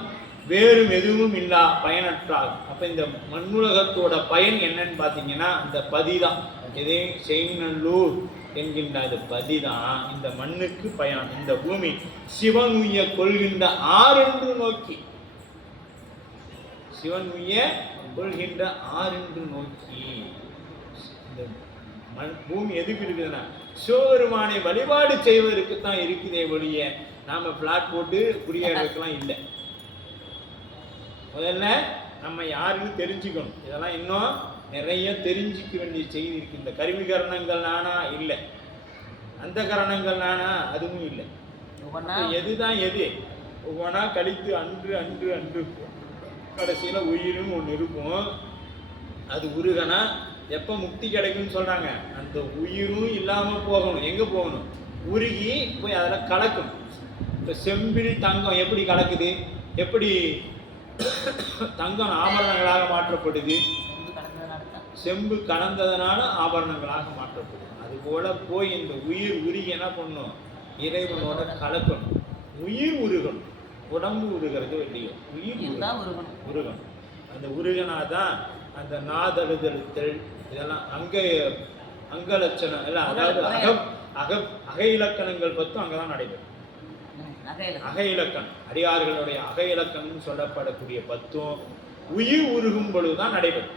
வேறு எதுவும் இல்லா பயனற்றார். அப்ப இந்த மண்ணுலகத்தோட பயன் என்னன்னு பார்த்தீங்கன்னா அந்த பதிதான். இதே செய்நல்லூர் என்கின்ற அந்த பதிதான் இந்த மண்ணுக்கு பயன். இந்த பூமி சிவன் உய்ய கொள்கின்ற ஆறென்று நோக்கி, சிவன் உய்ய கொள்கின்ற ஆறென்று நோக்கி இந்த பூமி எதுக்கு இருக்குதுன்னா சிவபெருமானை வழிபாடு செய்வதற்கு தான் இருக்குதே ஒழிய நாம பிளாட் போட்டு குடியேறதுக்கெல்லாம் இல்லை. முதல்ல நம்ம யாருன்னு தெரிஞ்சுக்கணும். இதெல்லாம் இன்னும் நிறைய தெரிஞ்சிக்க வேண்டிய செய்தி இருக்கு. இந்த கருவி கரணங்கள் நானா இல்லை, அந்த கரணங்கள் நானா அதுவும் இல்லை. எதுதான் எது ஒவ்வொன்றா கழித்து அன்று அன்று அன்று கடைசியில் உயிர்னு ஒன்று இருக்கும். அது உருகனா எப்போ முக்தி கிடைக்கும்னு சொல்கிறாங்க. அந்த உயிரும் இல்லாமல் போகணும். எங்கே போகணும்? உருகி போய் அதில் கலக்கணும். இப்போ செம்பில் தங்கம் எப்படி கலக்குது? எப்படி தங்கம் ஆபரணங்களாக மாற்றப்படுது? செம்பு கலந்ததனால ஆபரணங்களாக மாற்றப்படுது. அதுபோல போய் இந்த உயிர் உருகி என்ன பண்ணும்? இறைவனோட கலக்கணும். உயிர் உருகணும். உடம்பு உருகிறது இல்லையோ, உயிர் உருகணும். அந்த உருகனாதான் அந்த நாதழுதழுத்தல் இதெல்லாம் அங்க லட்சணம் எல்லாம், அதாவது அக இலக்கணங்கள் பற்றும் அங்கதான் நடைபெறும். அக இலக்கணம், அடியார்களுடைய அக இலக்கணம் சொல்லப்படக்கூடிய பத்தும் உயிர் உருகும் பொழுதுதான் நடைபெறும்.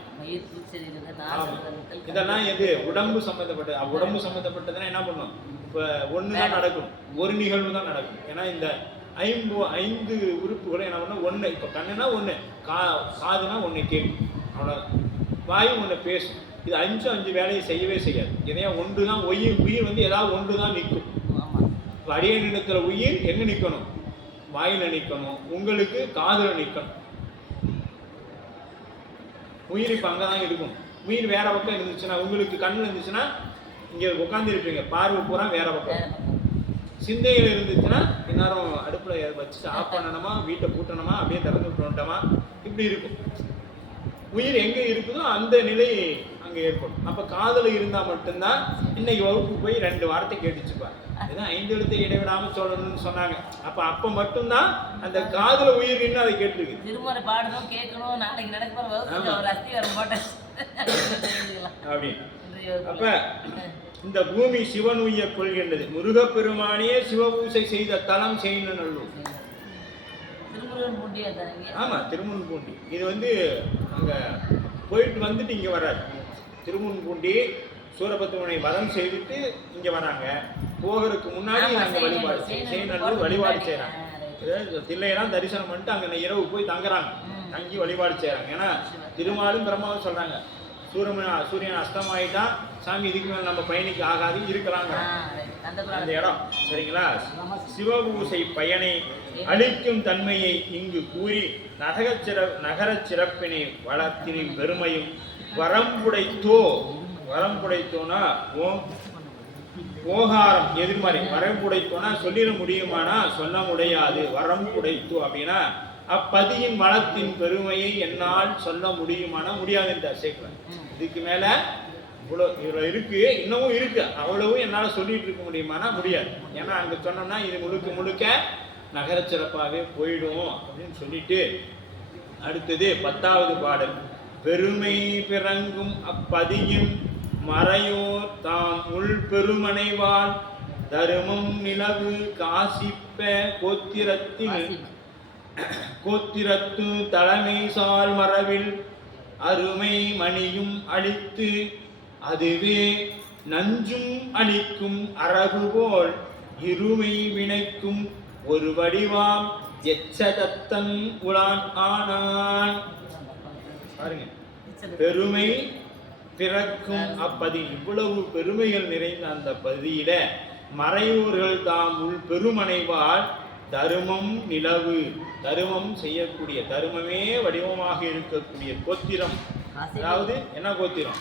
இதெல்லாம் எது? உடம்பு சம்பந்தப்பட்டது. உடம்பு சம்பந்தப்பட்டதுன்னா என்ன பண்ணும்? இப்ப ஒண்ணுதான் நடக்கும், ஒரு நிகழ்வு தான் நடக்கும். ஏன்னா இந்த 5 உறுப்புகளும் என்ன பண்ணும்? ஒண்ணு. இப்ப கண்ணுனா ஒண்ணு, காதுனா ஒண்ணு கேட்கும், அவ்வளவுதான். வாயு ஒண்ணு பேசும். இது 5 வேலையை செய்யவே செய்யாது. எதையா ஒன்றுதான் உயிர் வந்து ஏதாவது ஒன்றுதான் நிற்கும். அடிய நிலத்துல உயிர் எங்க நிக்கணும்? வாயில நிக்கணும். உங்களுக்கு காதுல நிக்கணும். உயிர் இப்ப அங்கதான் இருக்கும். உயிர் வேற பக்கம் இருந்துச்சுன்னா, உங்களுக்கு கண்ணுல இருந்துச்சுன்னா இங்க உட்காந்து இருப்பீங்க, பார்வை பூரா வேற பக்கம். சிந்தையில இருந்துச்சுன்னா இந்நேரம் அடுப்புல வச்சு ஆஃப் பண்ணணுமா, வீட்டை பூட்டணுமா, அப்படியே திறந்து விட்டுட்டோமா, இப்படி இருக்கும். உயிர் எங்க இருக்குதோ அந்த நிலை அங்க ஏற்படும். அப்ப காதல இருந்தா மட்டும்தான். இன்னைக்கு வகுப்பு போய் 2 வார்த்தை கேட்டுச்சுப்பாரு. இதுதான் 5 எழுத்தை இடைவிடாம சொல்லணும்னு சொன்னாங்க. அப்ப மட்டும்தான் அந்த காதல உயிர் இன்னும் அதை கேட்டுருக்கு. திருமண பாடணும், கேட்கணும், நாளைக்கு நடக்கிற வகுப்பு ஒரு அஸ்தி வர மாட்டேன் அப்படி. அப்ப இந்த பூமி சிவன் உய்ய கொள்கின்றது. முருகப்பெருமானியே சிவபூசை செய்த தலம் செய்யணும். ஆமா, திருமுன்பூண்டி. இது வந்து அங்க போயிட்டு வந்துட்டு இங்க வராது. திருமுன்பூண்டி சூரபத்மனை வதம் செய்துட்டு இங்க வராங்க. போகிறதுக்கு முன்னாடி அங்க வழிபாடு செய்யணும், வழிபாடு செய்யறாங்க. தில்லையெல்லாம் தரிசனம் பண்ணிட்டு அங்க இரவு போய் தங்குறாங்க, தங்கி வழிபாடு செய்யறாங்க. ஏன்னா திருமாலும் பிரம்மாவும் சொல்றாங்க, சூரியன் அஸ்தமாயிட்டா சாமி இதுக்கு மேல நம்ம பயணிக்க ஆகாது, இருக்கிறாங்க அந்த இடம். சரிங்களா? சிவபூசை பயனை அளிக்கும் தன்மையை இங்கு கூறி நகர சிறப்பினை வளர்த்தினின் பெருமையும் வரம்புடைத்தோனா ஓம் ஓகாரம் எதிர்மறை. வரம்புடைத்தோனா சொல்லிட முடியுமானா சொல்ல முடியாது. வரம்புடைத்து அப்படின்னா அப்பதியின் வளத்தின் பெருமையை என்னால் சொல்ல முடியுமானா முடியாதுன்ற சேர்க்கலாம். இதுக்கு மேல இவ்வளோ இருக்கு, இன்னமும் இருக்கு, அவ்வளவும் என்னால் சொல்லிட்டு இருக்க முடியுமானா முடியாது. ஏன்னா அங்க சொன்னோம்னா இது முழுக்க முழுக்க நகர சிறப்பாகவே போயிடும் அப்படின்னு சொல்லிட்டு அடுத்தது 10வது பாடல். பெருமை பிறங்கும் அப்பதியின் மறையோர் தாம் உள் பெருமனைவாள் தருமம் நிலவு காசிப்ப கோத்திரத்து தலைமை சால் மரபில் அருமை மணியும் அளித்து அதுவே நஞ்சும் அளிக்கும் அரகு போல் இருமை வினைக்கும் ஒரு வடிவாம் எச்சதத்தன் உலான் ஆனான். பாருங்க, பெருமை பிறக்கும் அப்பதி, இவ்வளவு பெருமைகள் நிறைந்த அந்த பதியில மறையூர்கள் தாம் உள் பெருமனைவால் தருமம் நிலவு, தருமம் செய்யக்கூடிய, தருமமே வடிவமாக இருக்கக்கூடிய கோத்திரம். அதாவது என்ன கோத்திரம்?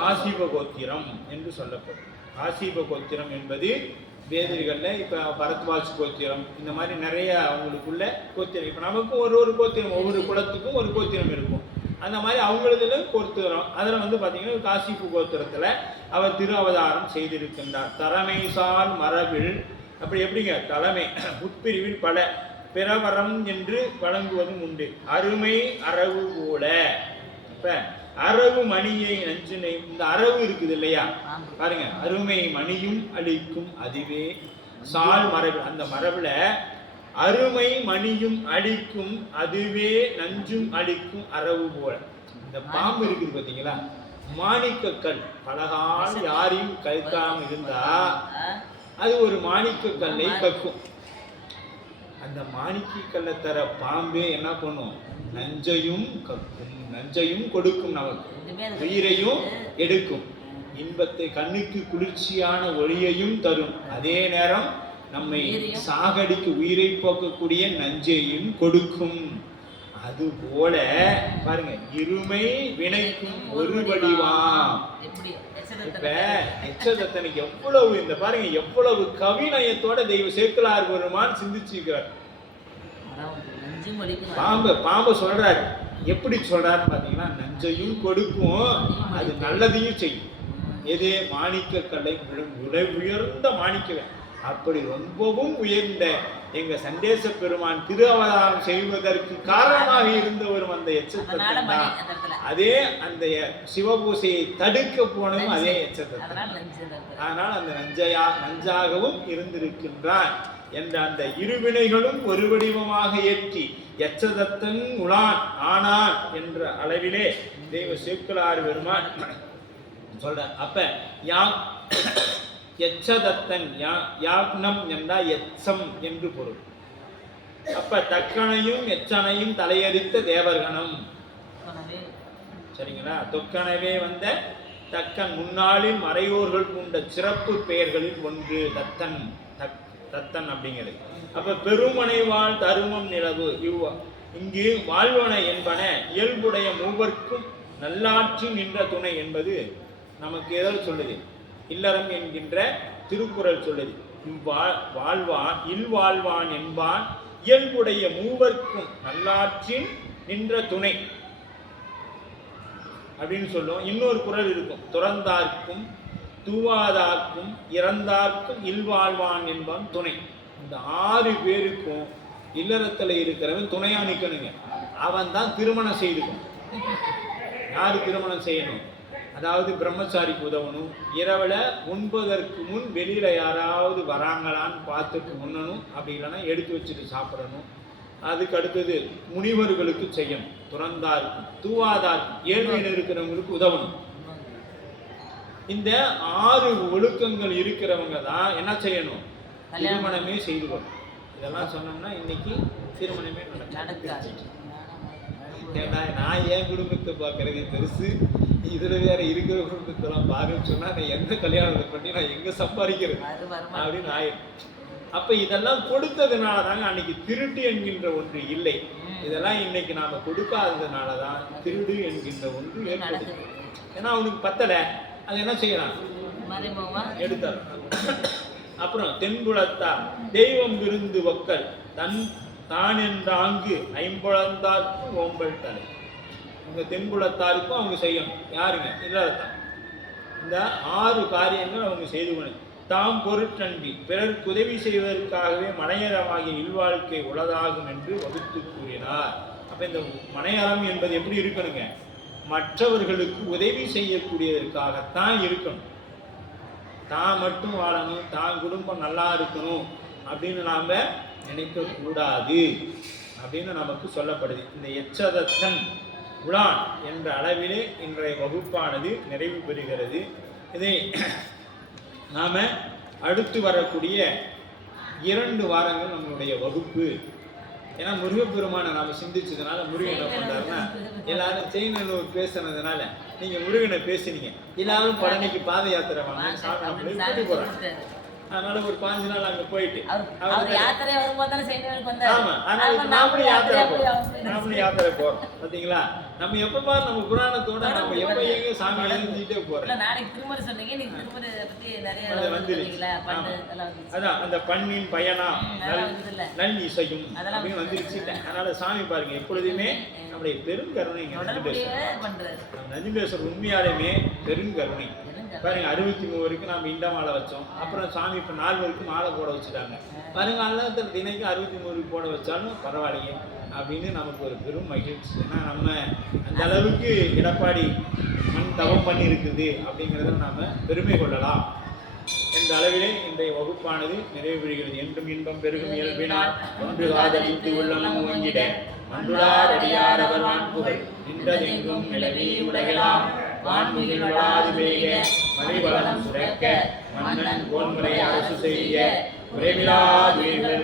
காசிப கோத்திரம் என்று சொல்லப்படும். காசிப கோத்திரம் என்பது வேதிகள்ல இப்ப பரத்வாஜ் கோத்திரம், இந்த மாதிரி நிறைய அவங்களுக்குள்ள கோத்திரம். இப்ப நமக்கு ஒரு கோத்திரம், ஒவ்வொரு குலத்துக்கும் ஒரு கோத்திரம் இருக்கும். அந்த மாதிரி அவங்களதுல கோத்திரம். அதுல வந்து பாத்தீங்கன்னா காசிப்பு கோத்திரத்துல அவர் திரு அவதாரம் செய்திருக்கின்றார். தலைமைசால் மரபில், அப்படி எப்படிங்க? தலைமை உட்பிரிவில் பல பிறவரம் என்று வழங்குவதும் உண்டு. அருமை அரவு போல. இப்ப அரவு மணியை நஞ்சினை, இந்த அரவு இருக்குது இல்லையா, பாருங்க, அருமை மணியும் அளிக்கும் அதுவே சால் மரபு. அந்த மரபுல அருமை மணியும் அளிக்கும் அதுவே நஞ்சும் அளிக்கும் அரவு போல. இந்த பாம்பு இருக்குது பாத்தீங்களா, மாணிக்கக்கல். பலகால் யாரையும் கற்காம இருந்தா அது ஒரு மாணிக்கக்கல்லை கக்கும். அந்த மாணிக்கக்கல்லை தர பாம்பே என்ன பண்ணும்? நஞ்சையும் கக்கும், நஞ்சையும் கொடுக்கும், நமக்கு உயிரையும் எடுக்கும். இன்பத்தை, கண்ணுக்கு குளிர்ச்சியான ஒளியையும் தரும். அதே நேரம் நம்மை சாகடிக்கு உயிரை போக்கக்கூடிய நஞ்சையும் கொடுக்கும். அது போல பாருங்க, இருமை வினைக்கும் ஒரு வடிவாம். இப்ப எச்சதத்தனுக்கு எவ்வளவு, இந்த பாருங்க எவ்வளவு கவிநயத்தோட தெய்வ சேக்கிழார் பெருமான் சிந்திச்சிருக்கிறார். பாம்பை சொல்றாரு. எப்படி சொல்றாரு பாத்தீங்கன்னா, நஞ்சையும் கொடுக்கும், அது நல்லதையும் செய்யும். எது? மாணிக்கக்கல்லை, உயர்ந்த மாணிக்க. அப்படி ரொம்பவும் உயர்ந்த எங்க சண்டேச பெருமான் திரு அவதாரம் செய்வதற்கு காரணமாக இருந்தவரும் அந்த எச்சத்தன் தான். அதே அந்த சிவபூசையை தடுக்க போனதும் அதே எச்சத்தன். ஆனால் அந்த நஞ்சாகவும் இருந்திருக்கின்றான் என்ற அந்த இருவினைகளும் ஒரு வடிவமாக ஏற்றி எச்சதத்தன் உலான் ஆனான் என்ற அளவிலே தெய்வ சேக்கிழார் பெருமான் சொல்ற. அப்ப எச்சதத்தன் யாக்னம் என்றால் எச்சம் என்று பொருள். அப்ப தக்கனையும் எச்சனையும் தலையறித்த தேவர்கணம். சரிங்களா? தொக்கனவே வந்த தக்கன், முன்னாளில் மறையோர்கள் கொண்ட சிறப்பு பெயர்களில் ஒன்று தத்தன். தத்தன் அப்படிங்கிறது. அப்ப பெருமனைவாள் தருமம் நிலவு. இங்கு வாழ்வன என்பன இயல்புடைய மூவர்க்கும் நல்லாட்சி நின்ற துணை என்பது நமக்கு ஏதாவது சொல்லுது. இல்லறம் என்கின்ற திருக்குறள் சொல்லுது. வாழ்வான் இல்வாழ்வான் என்பான் இயல்புடைய மூவர்க்கும் நல்லாட்சி நின்ற துணை அப்படின்னு சொல்லும். இன்னொரு குறள் இருக்கும், துறந்தார்க்கும் தூவாதார்க்கும் இறந்தார்க்கும் இல்வாழ்வான் என்பான் துணை. இந்த 6 பேருக்கும் இல்லறத்துல இருக்கிறவன் துணையா நிக்கணுங்க. அவன் தான் திருமணம் செய்துக்கணும். யாரு திருமணம் செய்யணும்? அதாவது பிரம்மச்சாரிக்கு உதவணும். இரவுல உண்பதற்கு முன் வெளியில யாராவது வராங்களான்னு பார்த்துட்டு உண்ணணும். அப்படி இல்லைன்னா எடுத்து வச்சுட்டு சாப்பிடணும். அதுக்கு அடுத்தது முனிவர்களுக்கு செய்யணும். துறந்தாருக்கும் தூவாதாருக்கும் ஏழ்மையில் இருக்கிறவங்களுக்கு உதவணும். இந்த 6 ஒழுக்கங்கள் இருக்கிறவங்க தான் என்ன செய்யணும்? திருமணமே செய்து கொள்ளணும். இதெல்லாம் சொன்னோம்னா இன்னைக்கு திருமணமே நடக்காது. நான் என் குடும்பத்தை பார்க்கறது பெருசு, இதுல வேற இருக்கிற குடும்பத்தெல்லாம் பாருன்னு சொன்னா நான் எந்த கல்யாணத்தை பண்ணி நான் எங்க சம்பாதிக்கிறது அப்படின்னு ஆயிடும். அப்ப இதெல்லாம் கொடுத்ததுனால தாங்க அன்னைக்கு திருட்டு என்கின்ற ஒன்று இல்லை. இதெல்லாம் இன்னைக்கு நாம கொடுக்காததுனாலதான் திருடு என்கின்ற ஒன்று ஏற்படுது. ஏன்னா அவனுக்கு பத்தல, அது என்ன செய்யலாம்? மறைமுகமா எடுத்தார். அப்புறம் தென்புலத்தார் தெய்வம் விருந்து ஒக்கல் தான் என்றாங்கு ஐம்புலந்தார்க்கு ஓம்பல் தலை. இந்த தென்புலத்தாருக்கும் அவங்க செய்யணும். யாருங்க? இல்லறத்தான். இந்த 6 காரியங்கள் அவங்க செய்து கொண்டு தாம் பொருட்டன்றி பிறருக்கு உதவி செய்வதற்காகவே மனையறமாகிய இல்வாழ்க்கை உளதாகும் என்று வகுத்து கூறினார். அப்ப இந்த மனையறம் என்பது எப்படி இருக்கணுங்க? மற்றவர்களுக்கு உதவி செய்யக்கூடியதற்காகத்தான் இருக்கணும். தான் மட்டும் வாழணும், தான் குடும்பம் நல்லா இருக்கணும் அப்படின்னு நாம நினைக்க கூடாது அப்படின்னு நமக்கு சொல்லப்படுது. இந்த எச்சதத்தன் உலான் என்ற அளவிலே இன்றைய வகுப்பானது நிறைவு பெறுகிறது. இதை நாம அடுத்து வரக்கூடிய 2 வாரங்கள் நம்மளுடைய வகுப்பு. ஏன்னா முருகப்பெருமானை நாம சிந்திச்சதுனால முருகன் என்ன பண்றாருன்னா, எல்லாரும் செயினூர் பேசுனதுனால நீங்க முருகனை பேசுனீங்க, எல்லாரும் பழனிக்கு பாத யாத்திரை வாங்க சாமி நம்மளே கூட்டி போறாங்க. அதனால ஒரு 5 நாள் அங்க போயிட்டு ஆமா, அதனால நாமளும் யாத்திரை போறோம். பாத்தீங்களா? நம்ம எப்ப பாரு நம்ம புராணத்தோட நம்ம எப்ப எங்க சாமி எழுதிட்டே போறோம். அதான் அந்த பண்ணின் பயனா நல் இசையும் அப்படின்னு வந்துருச்சு. அதனால சாமி பாருங்க எப்பொழுதுமே நம்முடைய பெருங்கருணை நந்திபேஸ்வரர் உண்மையாலுமே பெருங்கருணை. பாருங்க 63 வரைக்கும் நம்ம இந்த மாலை வச்சோம். அப்புறம் சாமி இப்போ 4 வரைக்கும் மாலை போட வச்சுட்டாங்க. பாருங்க அல்லத்தில் தினைக்கு 63 போட வச்சாலும் பரவாயில்லையே அப்படின்னு நமக்கு ஒரு பெரும் மகிழ்ச்சி. ஏன்னா நம்ம அந்த அளவுக்கு எடப்பாடி மண் தவம் பண்ணி இருக்குது அப்படிங்கிறத நாம பெருமை கொள்ளலாம் என்ற அளவிலே இன்றைய வகுப்பானது நிறைவு பெறுகிறது. என்றும் இன்பம் பெருகும் இயல்பினால் ஒன்று காதலித்து உள்ளமும் ஓங்கிட மன்றுளார் அடியார் அவர் வான்புகள் நின்றதெங்கும் நிலவி உலகலாம் வான்முகில் வளாது பெய்க மலைவளம் சுரக்க மன்னன் கோன்முறை அரசு செய்ய உறைவிலா உயிர்கள்